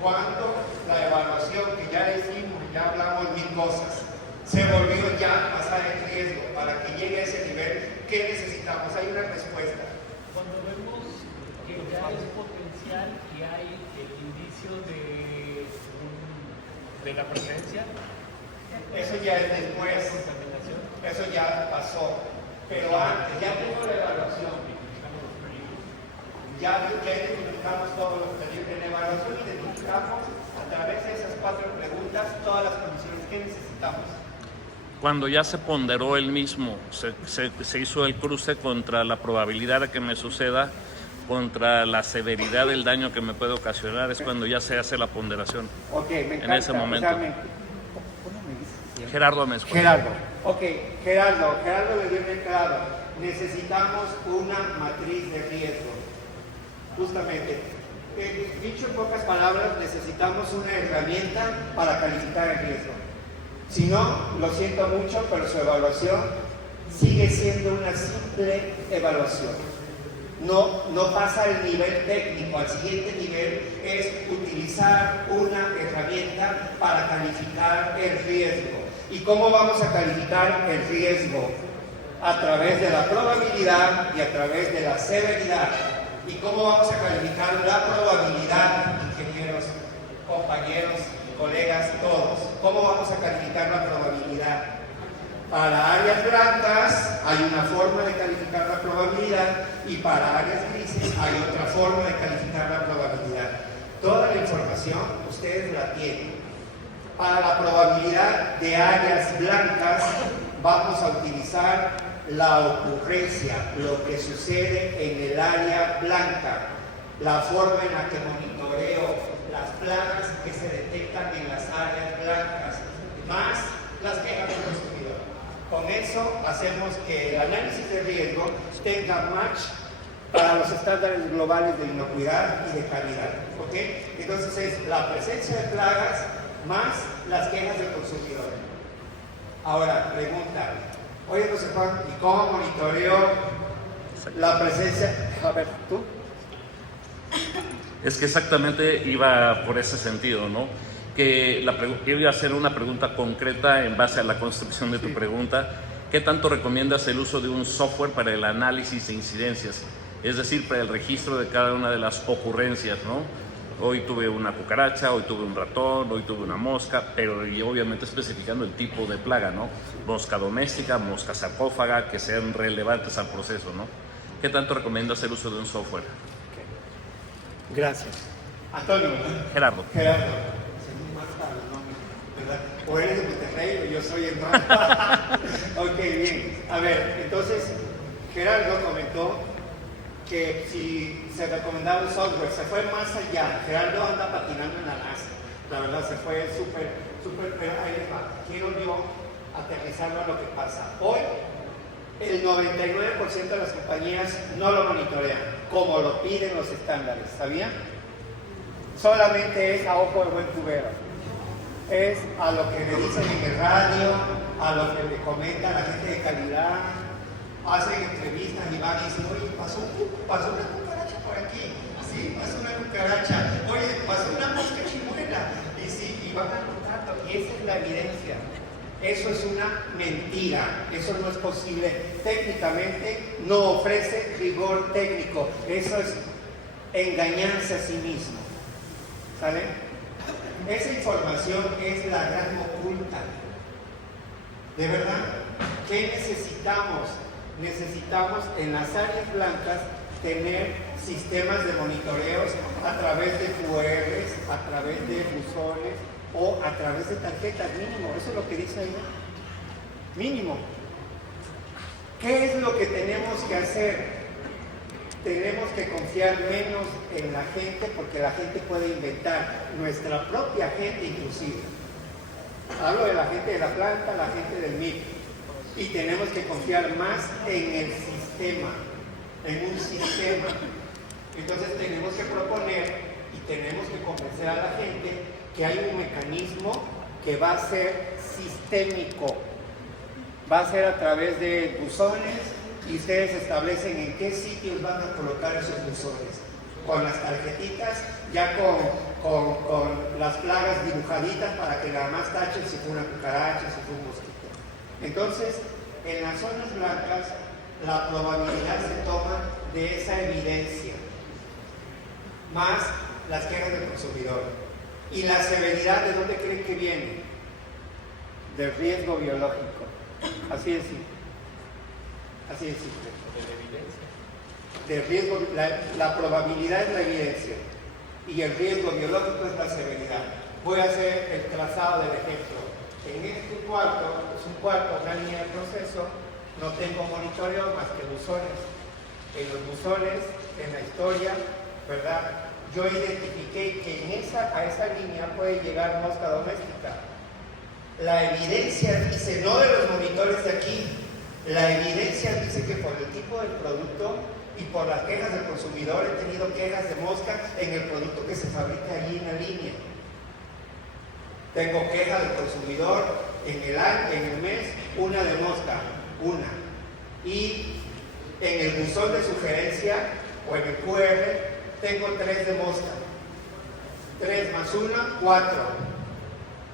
¿Cuándo la evaluación que ya hicimos, ya hablamos mil cosas, se volvió ya basada en riesgo? Para que llegue a ese nivel, ¿qué necesitamos? Hay una respuesta. Cuando vemos que ya es potencial y hay el indicio de la presencia, Eso ya es después, contaminación, eso ya pasó. Pero antes, ya tengo la evaluación. Ya identificamos todos los peligros. En la evaluación identificamos a través de esas 4 preguntas todas las condiciones que necesitamos. Cuando ya se ponderó el mismo, se hizo el cruce contra la probabilidad de que me suceda, contra la severidad del daño que me puede ocasionar, es cuando ya se hace la ponderación. Ok, me encanta. En ese momento. ¿Cómo me dices? Gerardo Amezcua. Gerardo. Ok, Gerardo le dio bien claro. Necesitamos una matriz de riesgo. Justamente. Dicho en pocas palabras, necesitamos una herramienta para calificar el riesgo. Si no, lo siento mucho, pero su evaluación sigue siendo una simple evaluación. No pasa al nivel técnico. Al siguiente nivel es utilizar una herramienta para calificar el riesgo. ¿Y cómo vamos a calificar el riesgo? A través de la probabilidad y a través de la severidad. ¿Y cómo vamos a calificar la probabilidad, ingenieros, compañeros, colegas, todos? ¿Cómo vamos a calificar la probabilidad? Para áreas blancas hay una forma de calificar la probabilidad y para áreas grises hay otra forma de calificar la probabilidad. Toda la información ustedes la tienen. Para la probabilidad de áreas blancas vamos a utilizar la ocurrencia, lo que sucede en el área blanca, la forma en la que monitoreo las plagas que se detectan en las áreas blancas, más las quejas del consumidor. Con eso hacemos que el análisis de riesgo tenga match para los estándares globales de inocuidad y de calidad. ¿Ok? Entonces es la presencia de plagas más las quejas del consumidor. Ahora, pregunta. Oye, José Juan, ¿y cómo monitoreo la presencia? A ver, ¿tú? Es que exactamente iba por ese sentido, ¿no? Que iba a hacer una pregunta concreta en base a la construcción de tu pregunta. ¿Qué tanto recomiendas el uso de un software para el análisis de incidencias? Es decir, para el registro de cada una de las ocurrencias, ¿no? Hoy tuve una cucaracha, hoy tuve un ratón, hoy tuve una mosca, pero y obviamente especificando el tipo de plaga, ¿no? Mosca doméstica, mosca sarcófaga, que sean relevantes al proceso, ¿no? ¿Qué tanto recomiendas el uso de un software? Gracias. Antonio. Gerardo. Gerardo. ¿Verdad? O eres de Monterrey o yo soy el más. Ok, bien. A ver, entonces, Gerardo comentó que si se recomendaba un software, se fue más allá. Gerardo anda patinando en la NASA. La verdad, se fue súper, pero ahí les va. Quiero yo aterrizarlo a lo que pasa. Hoy, el 99% de las compañías no lo monitorean, como lo piden los estándares, ¿sabían? Solamente es a ojo de buen cubero. Es a lo que le dicen en el radio, a lo que le comenta la gente de calidad, hacen entrevistas y van y dicen, oye, pasó una cucaracha por aquí, sí, pasó una cucaracha, oye, pasó una mosca chimuela, y sí, y van anotando, y esa es la evidencia. Eso es una mentira, eso no es posible técnicamente, no ofrece rigor técnico, eso es engañarse a sí mismo, ¿sale? Esa información es la gran oculta. De verdad, ¿qué necesitamos? Necesitamos en las áreas blancas tener sistemas de monitoreos a través de QRs, a través de buzones o a través de tarjetas mínimo. Eso es lo que dice ahí. Mínimo. ¿Qué es lo que tenemos que hacer? Tenemos que confiar menos en la gente porque la gente puede inventar, nuestra propia gente inclusive. Hablo de la gente de la planta, la gente del MIP. Y tenemos que confiar más en el sistema, en un sistema. Entonces tenemos que proponer y tenemos que convencer a la gente que hay un mecanismo que va a ser sistémico. va a ser a través de buzones y ustedes establecen en qué sitios van a colocar esos buzones. Con las tarjetitas, ya con las plagas dibujaditas para que nada más tachen si fue una cucaracha, si fue un mosquito. Entonces, en las zonas blancas, la probabilidad se toma de esa evidencia, más las quejas del consumidor. Y la severidad, ¿de dónde creen que viene? Del riesgo biológico. Así de simple. Así de simple. Del riesgo, la probabilidad es la evidencia y el riesgo biológico es la severidad. Voy a hacer el trazado del ejemplo. En este cuarto, es un cuarto, una línea de proceso, no tengo monitoreo más que buzones. En los buzones, en la historia, ¿verdad? Yo identifiqué que a esa línea puede llegar mosca doméstica. La evidencia dice, no de los monitores de aquí, la evidencia dice que por el tipo del producto y por las quejas del consumidor he tenido quejas de mosca en el producto que se fabrica allí en la línea. Tengo quejas del consumidor en el año, en el mes, una de mosca, una. Y en el buzón de sugerencia o en el QR tengo 3 de mosca. 3 más 1, 4.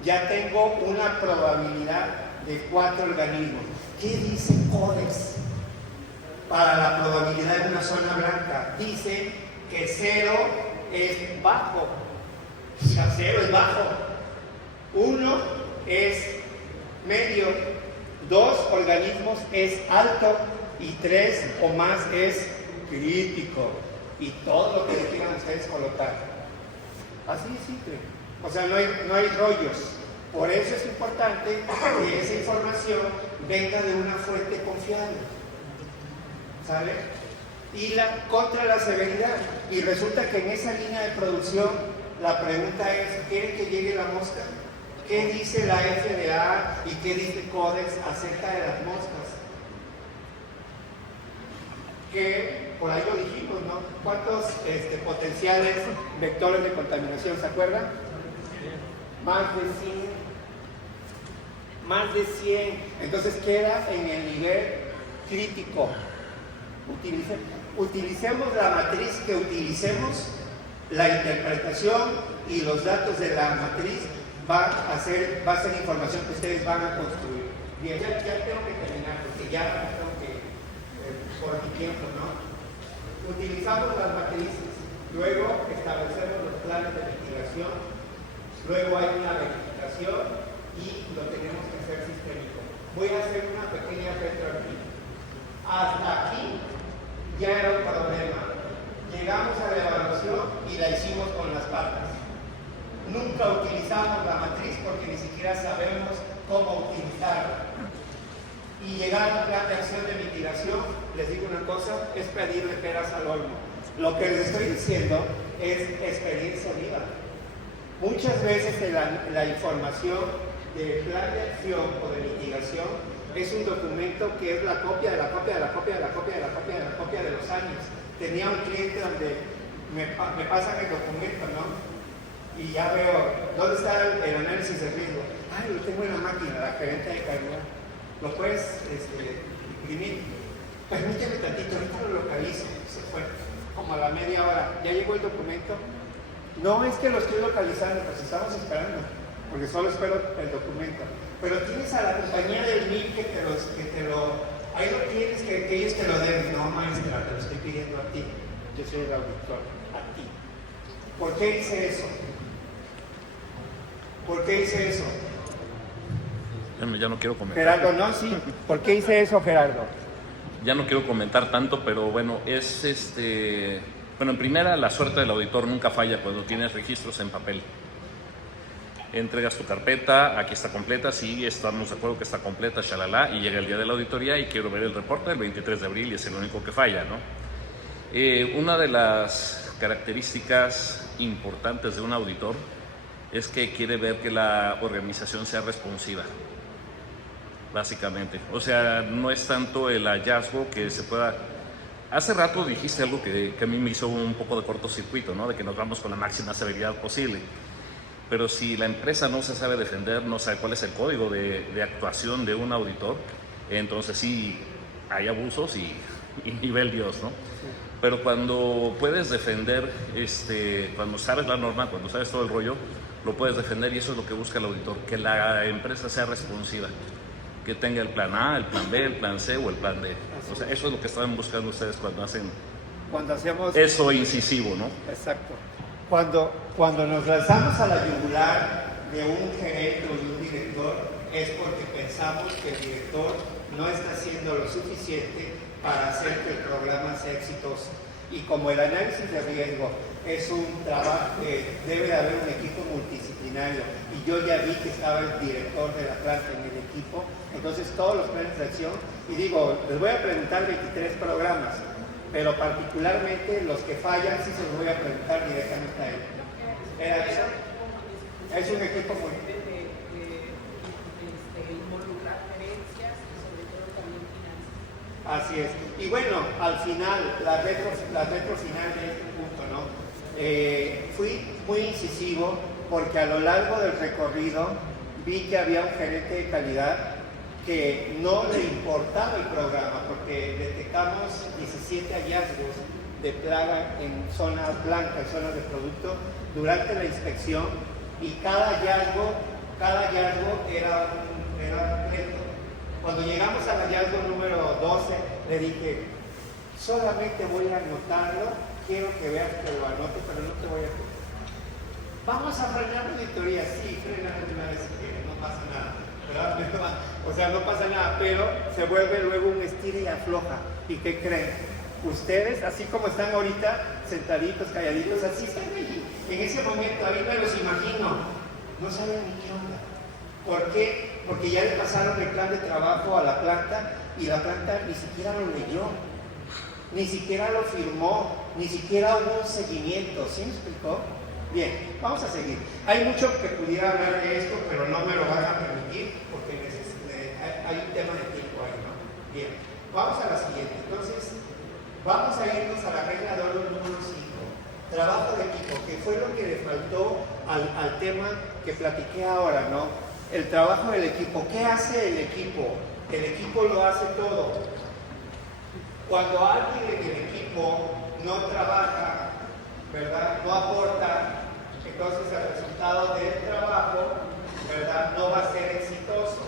Ya tengo una probabilidad de 4 organismos. ¿Qué dice Codex para la probabilidad de una zona blanca? Dice que 0 es bajo. O sea, 0 es bajo. 1 es medio. 2 organismos es alto. Y 3 o más es crítico. Y todo lo que le quieran ustedes colocar. Así de simple. O sea, no hay rollos. Por eso es importante que esa información venga de una fuente confiable. ¿Sale? Y contra la severidad. Y resulta que en esa línea de producción la pregunta es, ¿quieren que llegue la mosca? ¿Qué dice la FDA y qué dice Codex acerca de las moscas? Que por ahí lo dijimos, ¿no? ¿Cuántos potenciales vectores de contaminación se acuerdan? Más de 100. Más de 100. Entonces queda en el nivel crítico. Utilicemos la matriz que utilicemos, la interpretación y los datos de la matriz va a ser información que ustedes van a construir. Bien, ya tengo que terminar porque ya tengo que, por mi tiempo, ¿no? Utilizamos las matrices, luego establecemos los planes de mitigación, luego hay una verificación y lo tenemos que hacer sistémico. Voy a hacer una pequeña retro aquí. Hasta aquí ya era un problema. Llegamos a la evaluación y la hicimos con las patas. Nunca utilizamos la matriz porque ni siquiera sabemos cómo utilizarla. Y llegar al plan de acción de mitigación, les digo una cosa, es pedirle peras al olmo. Lo que les estoy diciendo es experiencia viva. Muchas veces la información del plan de acción o de mitigación es un documento que es la copia de la copia de la copia de la copia de la copia de la copia de los años. Tenía un cliente donde me pasan el documento, ¿no? Y ya veo, ¿dónde está el análisis de riesgo? Ay, lo tengo en la máquina, la gerente de calidad. ¿Lo puedes imprimir? Permíteme tantito, ahorita lo localizo. Se fue como a la media hora. ¿Ya llegó el documento? No es que lo estoy localizando, pues estamos esperando, porque solo espero el documento. Pero tienes a la compañía del MIP que te lo... Ahí lo tienes, que ellos te lo den. No, maestra, te lo estoy pidiendo a ti. Yo soy el auditor, a ti. ¿Por qué hice eso? ¿Por qué hice eso? Ya no quiero comentar. Gerardo, no, sí. ¿Por qué hice eso, Gerardo? Ya no quiero comentar tanto, pero bueno, bueno, en primera, la suerte del auditor nunca falla cuando tienes registros en papel. Entregas tu carpeta, aquí está completa, sí, estamos de acuerdo que está completa, shalala, y llega el día de la auditoría y quiero ver el reporte del 23 de abril y es el único que falla, ¿no? Una de las características importantes de un auditor es que quiere ver que la organización sea responsiva, básicamente. O sea, no es tanto el hallazgo que se pueda... Hace rato dijiste algo que a mí me hizo un poco de cortocircuito, ¿no? De que nos vamos con la máxima severidad posible. Pero si la empresa no se sabe defender, no sabe cuál es el código de actuación de un auditor, Entonces sí, hay abusos y nivel Dios, ¿no? Pero cuando puedes defender, cuando sabes la norma, cuando sabes todo el rollo, lo puedes defender y eso es lo que busca el auditor, que la empresa sea responsiva, que tenga el plan A, el plan B, el plan C o el plan D. O sea, eso es lo que estaban buscando ustedes cuando hacen eso incisivo, ¿no? Exacto. Cuando nos lanzamos a la yugular de un gerente o de un director, es porque pensamos que el director no está haciendo lo suficiente para hacer que el programa sea exitoso. Y como el análisis de riesgo es un trabajo que debe de haber un equipo multidisciplinario, y yo ya vi que estaba el director de la planta en el equipo, entonces todos los planes de acción, y digo, les voy a preguntar 23 programas, pero particularmente los que fallan sí se los voy a preguntar directamente a él. ¿Era eso? Es un equipo muy... involucrar gerencias y sobre todo también finanzas. Así es. Y bueno, al final, la retro final de este punto, ¿no? Fui muy incisivo porque a lo largo del recorrido vi que había un gerente de calidad que no le importaba el programa, porque detectamos 17 hallazgos de plaga en zonas blancas, en zonas de producto, durante la inspección, y cada hallazgo era un reto. Cuando llegamos al hallazgo número 12, le dije, solamente voy a anotarlo, quiero que veas que lo anote, pero no te voy a pedir. Vamos a frenar la auditoría, sí, frenar una vez si quieres, no pasa nada. ¿Verdad? O sea, no pasa nada, pero se vuelve luego un estira y afloja. ¿Y qué creen? Ustedes, así como están ahorita, sentaditos, calladitos, así están allí. En ese momento, ahí me los imagino, no saben ni qué onda. ¿Por qué? Porque ya le pasaron el plan de trabajo a la planta y la planta ni siquiera lo leyó, ni siquiera lo firmó, ni siquiera hubo un seguimiento. ¿Sí me explicó? Bien, vamos a seguir. Hay mucho que pudiera hablar de esto, pero no me lo van a permitir porque hay un tema de tiempo ahí, ¿no? Bien, vamos a la siguiente. Entonces, vamos a irnos a la regla de oro número 5. Trabajo de equipo, que fue lo que le faltó al tema que platiqué ahora, ¿no? El trabajo del equipo. ¿Qué hace el equipo? El equipo lo hace todo. Cuando alguien en el equipo no trabaja, ¿verdad? No aporta, entonces el resultado del trabajo, ¿verdad? No va a ser exitoso.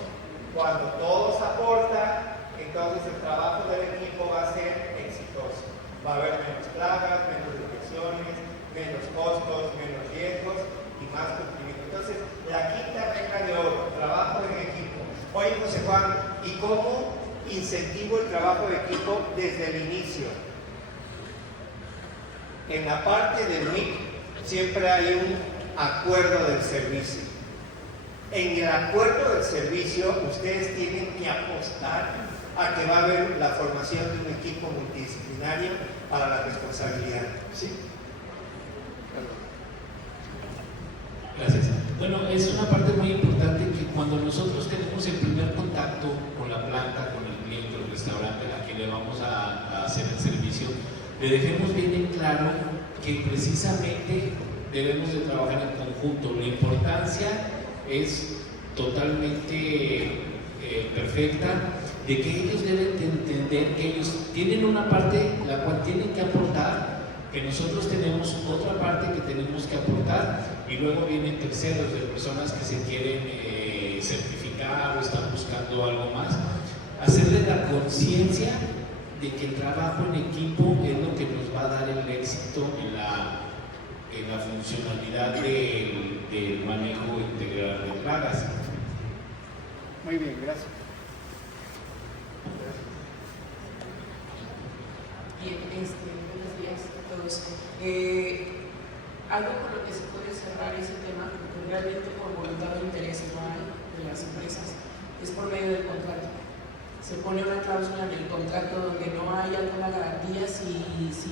Cuando todos aportan, entonces el trabajo del equipo va a ser exitoso. Va a haber menos plagas, menos infecciones, menos costos, menos riesgos y más cumplimiento. Entonces, la quinta regla de oro, trabajo en equipo. Oye, José Juan, ¿y cómo incentivo el trabajo de equipo desde el inicio? En la parte del MIC siempre hay un acuerdo del servicio. En el acuerdo del servicio ustedes tienen que apostar a que va a haber la formación de un equipo multidisciplinario para la responsabilidad. ¿Sí? Gracias. Bueno, es una parte muy importante que cuando nosotros tenemos el primer contacto con la planta, con el cliente, el restaurante a quien le vamos a hacer el servicio, le dejemos bien en claro que precisamente debemos de trabajar en conjunto. La importancia es totalmente perfecta de que ellos deben de entender que ellos tienen una parte la cual tienen que aportar, que nosotros tenemos otra parte que tenemos que aportar, y luego vienen terceros de personas que se quieren certificar o están buscando algo más. Hacerle la conciencia de que el trabajo en equipo es lo que nos va a dar el éxito en la funcionalidad del manejo integral de plagas. Muy bien, gracias. Bien, buenos días a todos. Algo por lo que se puede cerrar ese tema, porque realmente por voluntad o interés no hay de las empresas, es por medio del contrato. Se pone una cláusula en el contrato donde no hay alguna garantía si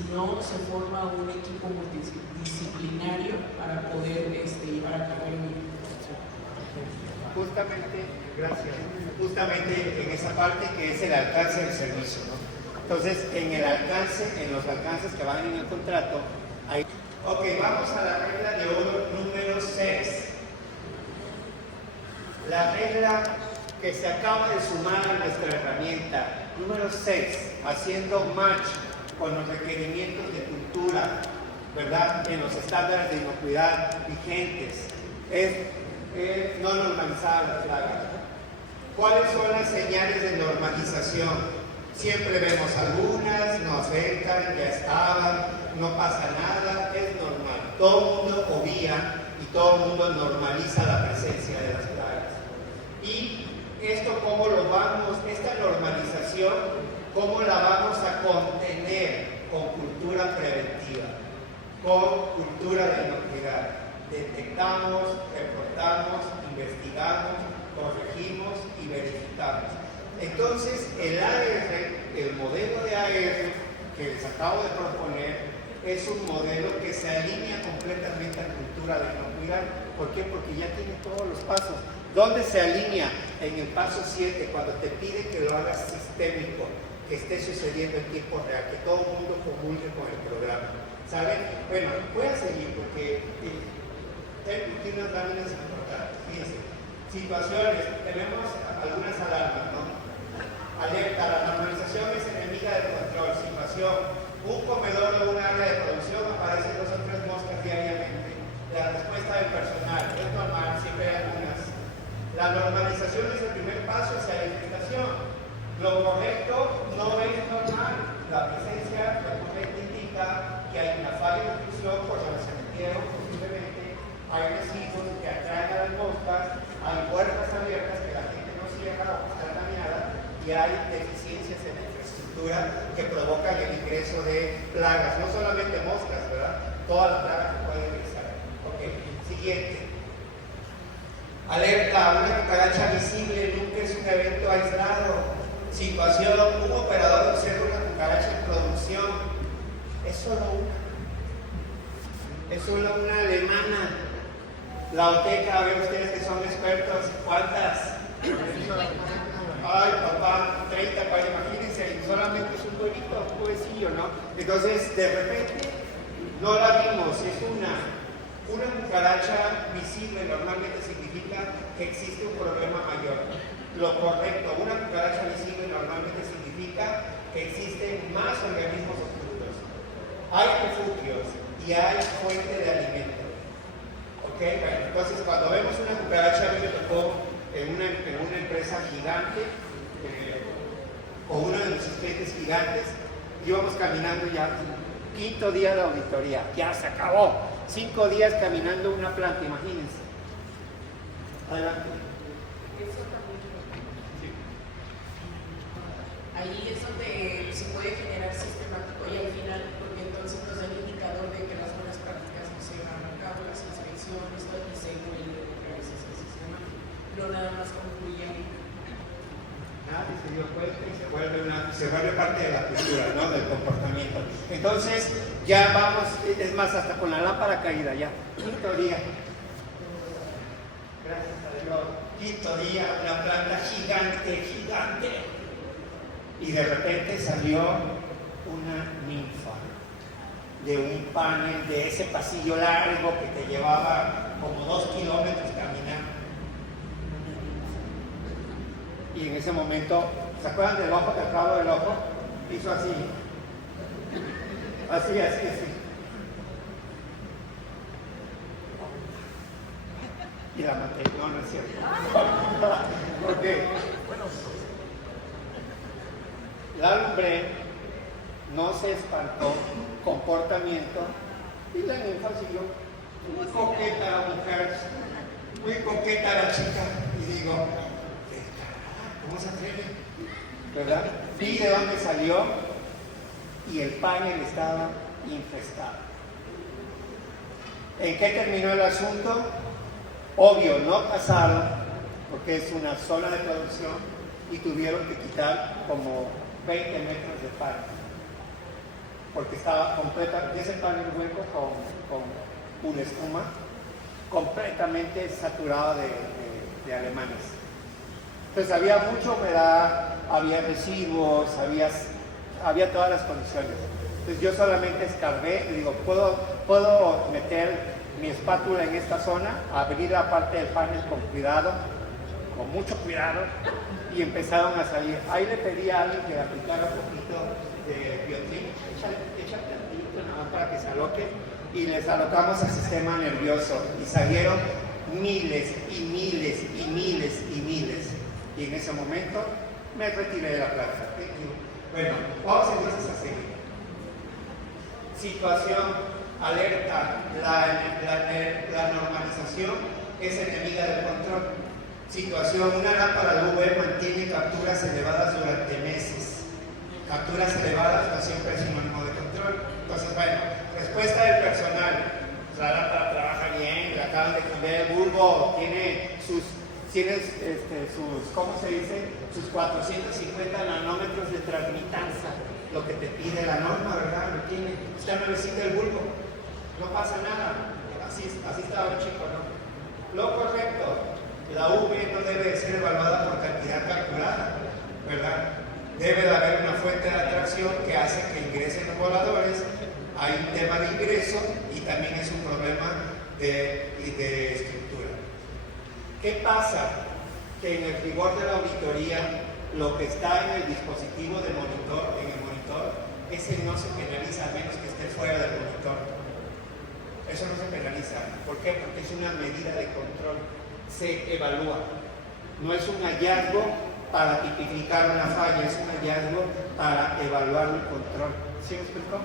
no se forma un equipo multidisciplinario para poder llevar a cabo el mismo. Justamente, gracias. Justamente en esa parte que es el alcance del servicio, ¿no? Entonces, en los alcances que van en el contrato, hay... Ok, vamos a la regla de oro número 6. La regla que se acaba de sumar a nuestra herramienta. Número 6, haciendo match con los requerimientos de cultura, ¿verdad? En los estándares de inocuidad vigentes. Es no normalizar la plaga. ¿Cuáles son las señales de normalización? Siempre vemos algunas, no afectan, ya estaban, no pasa nada, es normal. Todo el mundo obvia y todo el mundo normaliza la presencia de las plagas. Y esto, ¿cómo lo vamos, esta normalización, cómo la vamos a contener? Con cultura preventiva, con cultura de inocuidad. Detectamos, reportamos, investigamos, corregimos y verificamos. Entonces, el AR, el modelo de AR que les acabo de proponer, es un modelo que se alinea completamente a cultura de inocuidad. ¿Por qué? Porque ya tiene todos los pasos. ¿Dónde se alinea? En el paso 7, cuando te pide que lo hagas sistémico, que esté sucediendo en tiempo real, que todo el mundo comulgue con el programa. ¿Saben? Bueno, voy a seguir porque tengo aquí unas láminas importantes. Fíjense. Situaciones, tenemos algunas alarmas, ¿no? Alerta, la normalización es enemiga del control. Situación, un comedor o un área de producción aparecen 2 o 3 moscas diariamente. La respuesta del personal es normal, siempre hay algunas. La normalización es el primer paso hacia la infestación. Lo correcto no es normal. La presencia lo correcto indica que hay una falla de nutrición por donde se metieron posiblemente, hay residuos que atraen a las moscas, hay puertas abiertas que la gente no cierra o está dañada y hay deficiencias en la infraestructura que provocan el ingreso de plagas, no solamente moscas, ¿verdad? Todas las plagas que pueden ingresar. Ok, siguiente. Alerta, una cucaracha visible nunca es un evento aislado. Situación, un operador observa una cucaracha en producción. Es solo una. Es solo una alemana. La oteca, a ver ustedes que son expertos, ¿cuántas? Ay, papá, 30, 40, imagínense, solamente es un huevito, un huevecillo, ¿no? Entonces, de repente, no la vimos, es una. Una cucaracha visible normalmente significa que existe un problema mayor. Lo correcto, una cucaracha visible normalmente significa que existen más organismos ocultos. Hay refugios y hay fuente de alimento. ¿Ok? Bueno, entonces cuando vemos una cucaracha, a mí me tocó en una empresa gigante o uno de nuestros clientes gigantes, íbamos caminando ya, 5.º día de auditoría, ya se acabó. 5 días caminando una planta, imagínense. Adelante. Eso también. Sí. Ahí es donde se puede generar sistemático y al final, porque entonces nos da el indicador de que las buenas prácticas no se llevan a cabo, las inspecciones, y se vuelve otra vez ese sistema. No nada más concluye ahí. Nadie se dio cuenta y se vuelve parte de la cultura, ¿no? Del comportamiento. Entonces, ya vamos, es más, hasta con la lámpara caída, ya. 5.º día. Gracias a Dios. 5.º día, una planta gigante. Y de repente salió una ninfa de un panel, de ese pasillo largo que te llevaba como 2 kilómetros caminando. Y en ese momento, ¿se acuerdan del ojo, del clavo del ojo? Hizo así. Así. Y la maté. No es cierto. Porque la lumbre no se espantó, comportamiento, y la ninfa siguió. Muy coqueta la mujer, muy coqueta la chica. Y digo, ¿cómo se atreve? ¿Verdad? Vi de dónde salió y el panel estaba infestado. ¿En qué terminó el asunto? Obvio, no pasaron porque es una zona de producción y tuvieron que quitar como 20 metros de panel porque estaba completa, ese panel hueco con una espuma completamente saturado de alemanes. Entonces había mucha humedad, había residuos, había todas las condiciones. Entonces yo solamente escarbé y digo, ¿puedo meter mi espátula en esta zona, abrir la parte del panel con cuidado con mucho cuidado y empezaron a salir. Ahí le pedí a alguien que le aplicara un poquito de Biotin, échale tantito nada más para que se aloque, y les alocamos al sistema nervioso y salieron miles y miles y miles y miles. Y en ese momento me retiré de la plaza. Bueno, vamos entonces a seguir. Situación, alerta, la normalización es enemiga del control. Situación, una lámpara UV mantiene capturas elevadas durante meses. Capturas elevadas no siempre es sinónimo de control. Entonces, bueno, respuesta del personal. La lámpara trabaja bien, le acaban de cambiar el bulbo, tiene sus, ¿cómo se dice? Sus 450 nanómetros de transmitancia, lo que te pide la norma, ¿verdad? Lo tiene, está nuevecito el bulbo, no pasa nada, así estaba el chico, ¿no? Lo correcto, la UV no debe de ser evaluada por cantidad calculada, ¿verdad? Debe de haber una fuente de atracción que hace que ingresen los voladores. Hay un tema de ingreso y también es un problema de estructura. ¿Qué pasa? Que en el rigor de la auditoría, lo que está en el dispositivo de monitor, en el monitor, ese no se penaliza a menos que esté fuera del monitor. Eso no se penaliza. ¿Por qué? Porque es una medida de control. Se evalúa. No es un hallazgo para tipificar una falla, es un hallazgo para evaluar el control. ¿Sí me explico?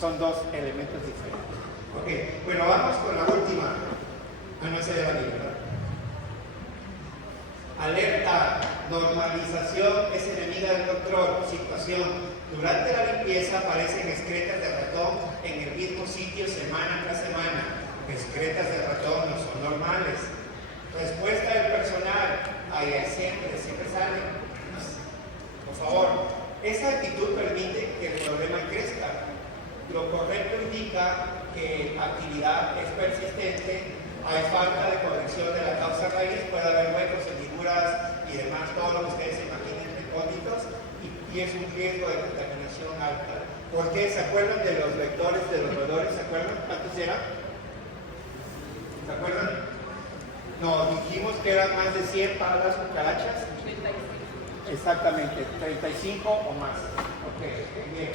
Son dos elementos diferentes. Ok, bueno, vamos con la última. No se debe libertad. Alerta, normalización es enemiga del control. Situación, durante la limpieza aparecen excretas de ratón en el mismo sitio semana tras semana. Excretas de ratón no son normales. Respuesta del personal, ahí siempre salen. Por favor, esa actitud permite que el problema crezca. Lo correcto indica que actividad es persistente, hay falta de corrección de la causa raíz, puede haber huecos, hendiduras y demás, todo lo que ustedes se imaginen recónditos, y es un riesgo de contaminación alta. ¿Por qué? ¿Se acuerdan de los vectores de los roedores? ¿Se acuerdan? ¿Cuántos eran? ¿Se acuerdan? No, dijimos que eran más de 100 para las cucarachas. 35. Exactamente, 35 o más. Ok, bien.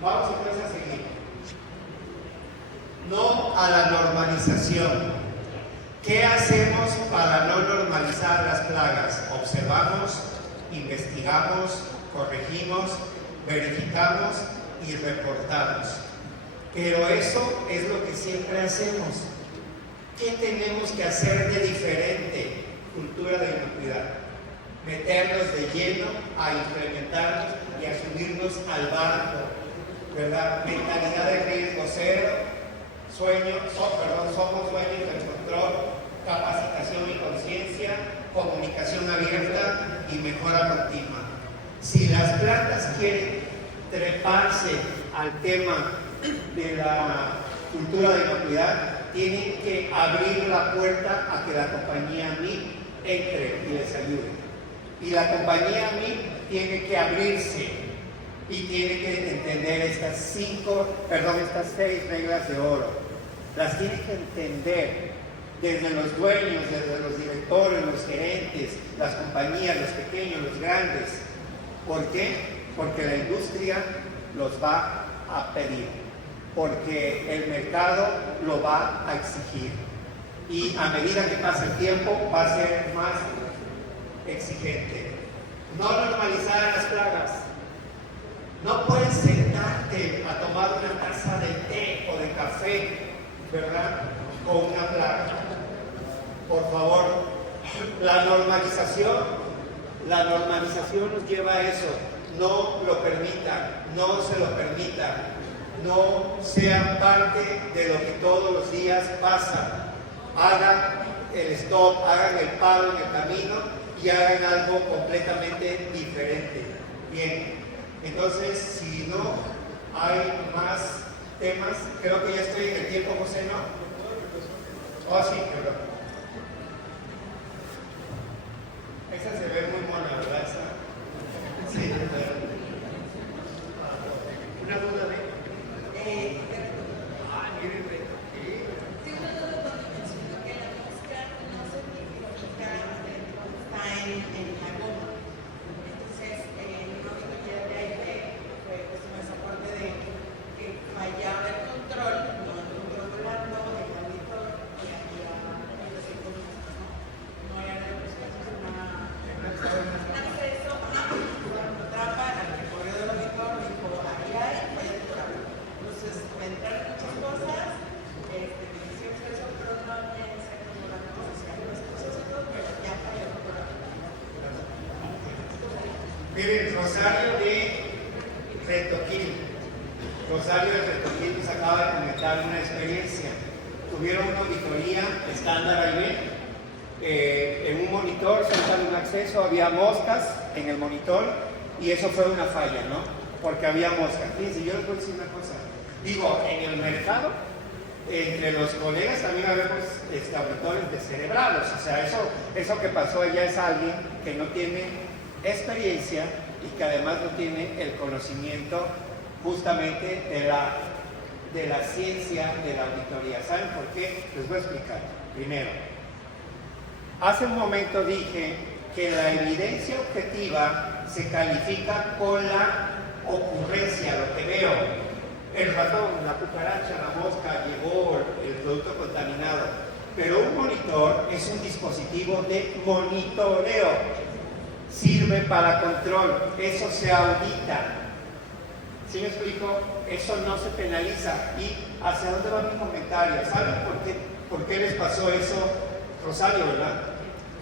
Vamos entonces a seguir. No a la normalización. ¿Qué hacemos para no normalizar las plagas? Observamos, investigamos, corregimos, verificamos y reportamos. Pero eso es lo que siempre hacemos. ¿Qué tenemos que hacer de diferente? Cultura de inocuidad. Meternos de lleno a implementarnos y a subirnos al barco, ¿verdad? Mentalidad de riesgo cero, somos dueños del control, capacitación y conciencia, comunicación abierta y mejora continua. Si las plantas quieren treparse al tema de la cultura de inocuidad, tienen que abrir la puerta a que la compañía MIP entre y les ayude. Y la compañía MIP tiene que abrirse y tiene que entender estas 6 reglas de oro. Las tiene que entender desde los dueños, desde los directores, los gerentes, las compañías, los pequeños, los grandes. ¿Por qué? Porque la industria los va a pedir, porque el mercado lo va a exigir. Y a medida que pasa el tiempo va a ser más exigente. No normalizar las plagas. No puedes sentarte a tomar una taza de té o de café, ¿verdad? Con una plaga. Por favor, la normalización nos lleva a eso. No lo permitan, no se lo permitan, no sean parte de lo que todos los días pasa. Hagan el stop, hagan el paro en el camino y hagan algo completamente diferente. Bien, entonces si no hay más temas, creo que ya estoy en el tiempo, José, ¿no? Oh, sí, perdón. Esa se ve muy mona, ¿verdad? Sí, una duda de... Sí, una duda cuando mencionó que la mosca no se tipifica cuando está Miren, Rosario de Retoquín. Rosario de Retoquín nos acaba de comentar una experiencia. Tuvieron una auditoría estándar ahí, en un monitor, soltaron un acceso, había moscas en el monitor y eso fue una falla, ¿no? Porque había moscas. Fíjense, yo les voy a decir una cosa. Digo, en el mercado, entre los colegas también habemos auditores descerebrados. O sea, eso que pasó allá es alguien que no tiene experiencia y que además no tiene el conocimiento justamente de la ciencia de la auditoría. ¿Saben por qué? Les voy a explicar. Primero, hace un momento dije que la evidencia objetiva se califica con la ocurrencia, lo que veo. El ratón, la cucaracha, la mosca, llegó el producto contaminado. Pero un monitor es un dispositivo de monitoreo. Sirve para control, eso se audita. ¿Sí me explico? Eso no se penaliza. ¿Y hacia dónde va mi comentario? ¿Saben por qué les pasó eso? Rosario, ¿verdad?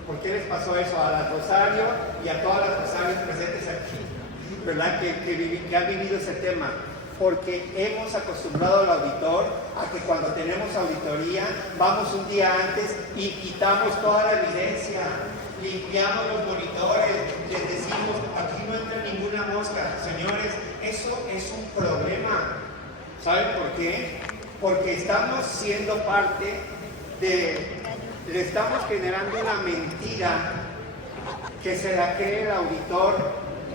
¿Por qué les pasó eso a la Rosario y a todas las Rosarios presentes aquí? ¿Verdad? Que han vivido ese tema. Porque hemos acostumbrado al auditor a que cuando tenemos auditoría vamos un día antes y quitamos toda la evidencia, limpiamos los monitores, les decimos aquí no entra ninguna mosca. Señores, eso es un problema. ¿Saben por qué? Porque estamos siendo parte le estamos generando una mentira que se la cree el auditor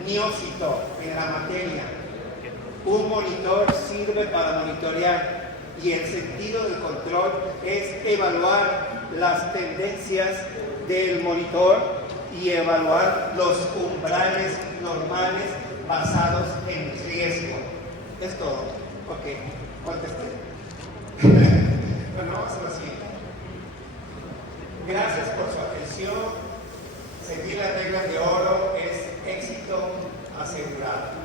neófito en la materia. Un monitor sirve para monitorear y el sentido del control es evaluar las tendencias del monitor y evaluar los umbrales normales basados en riesgo. Es todo. Ok, contesté. Bueno, vamos a lo siguiente. Gracias por su atención. Seguir las reglas de oro es éxito asegurado.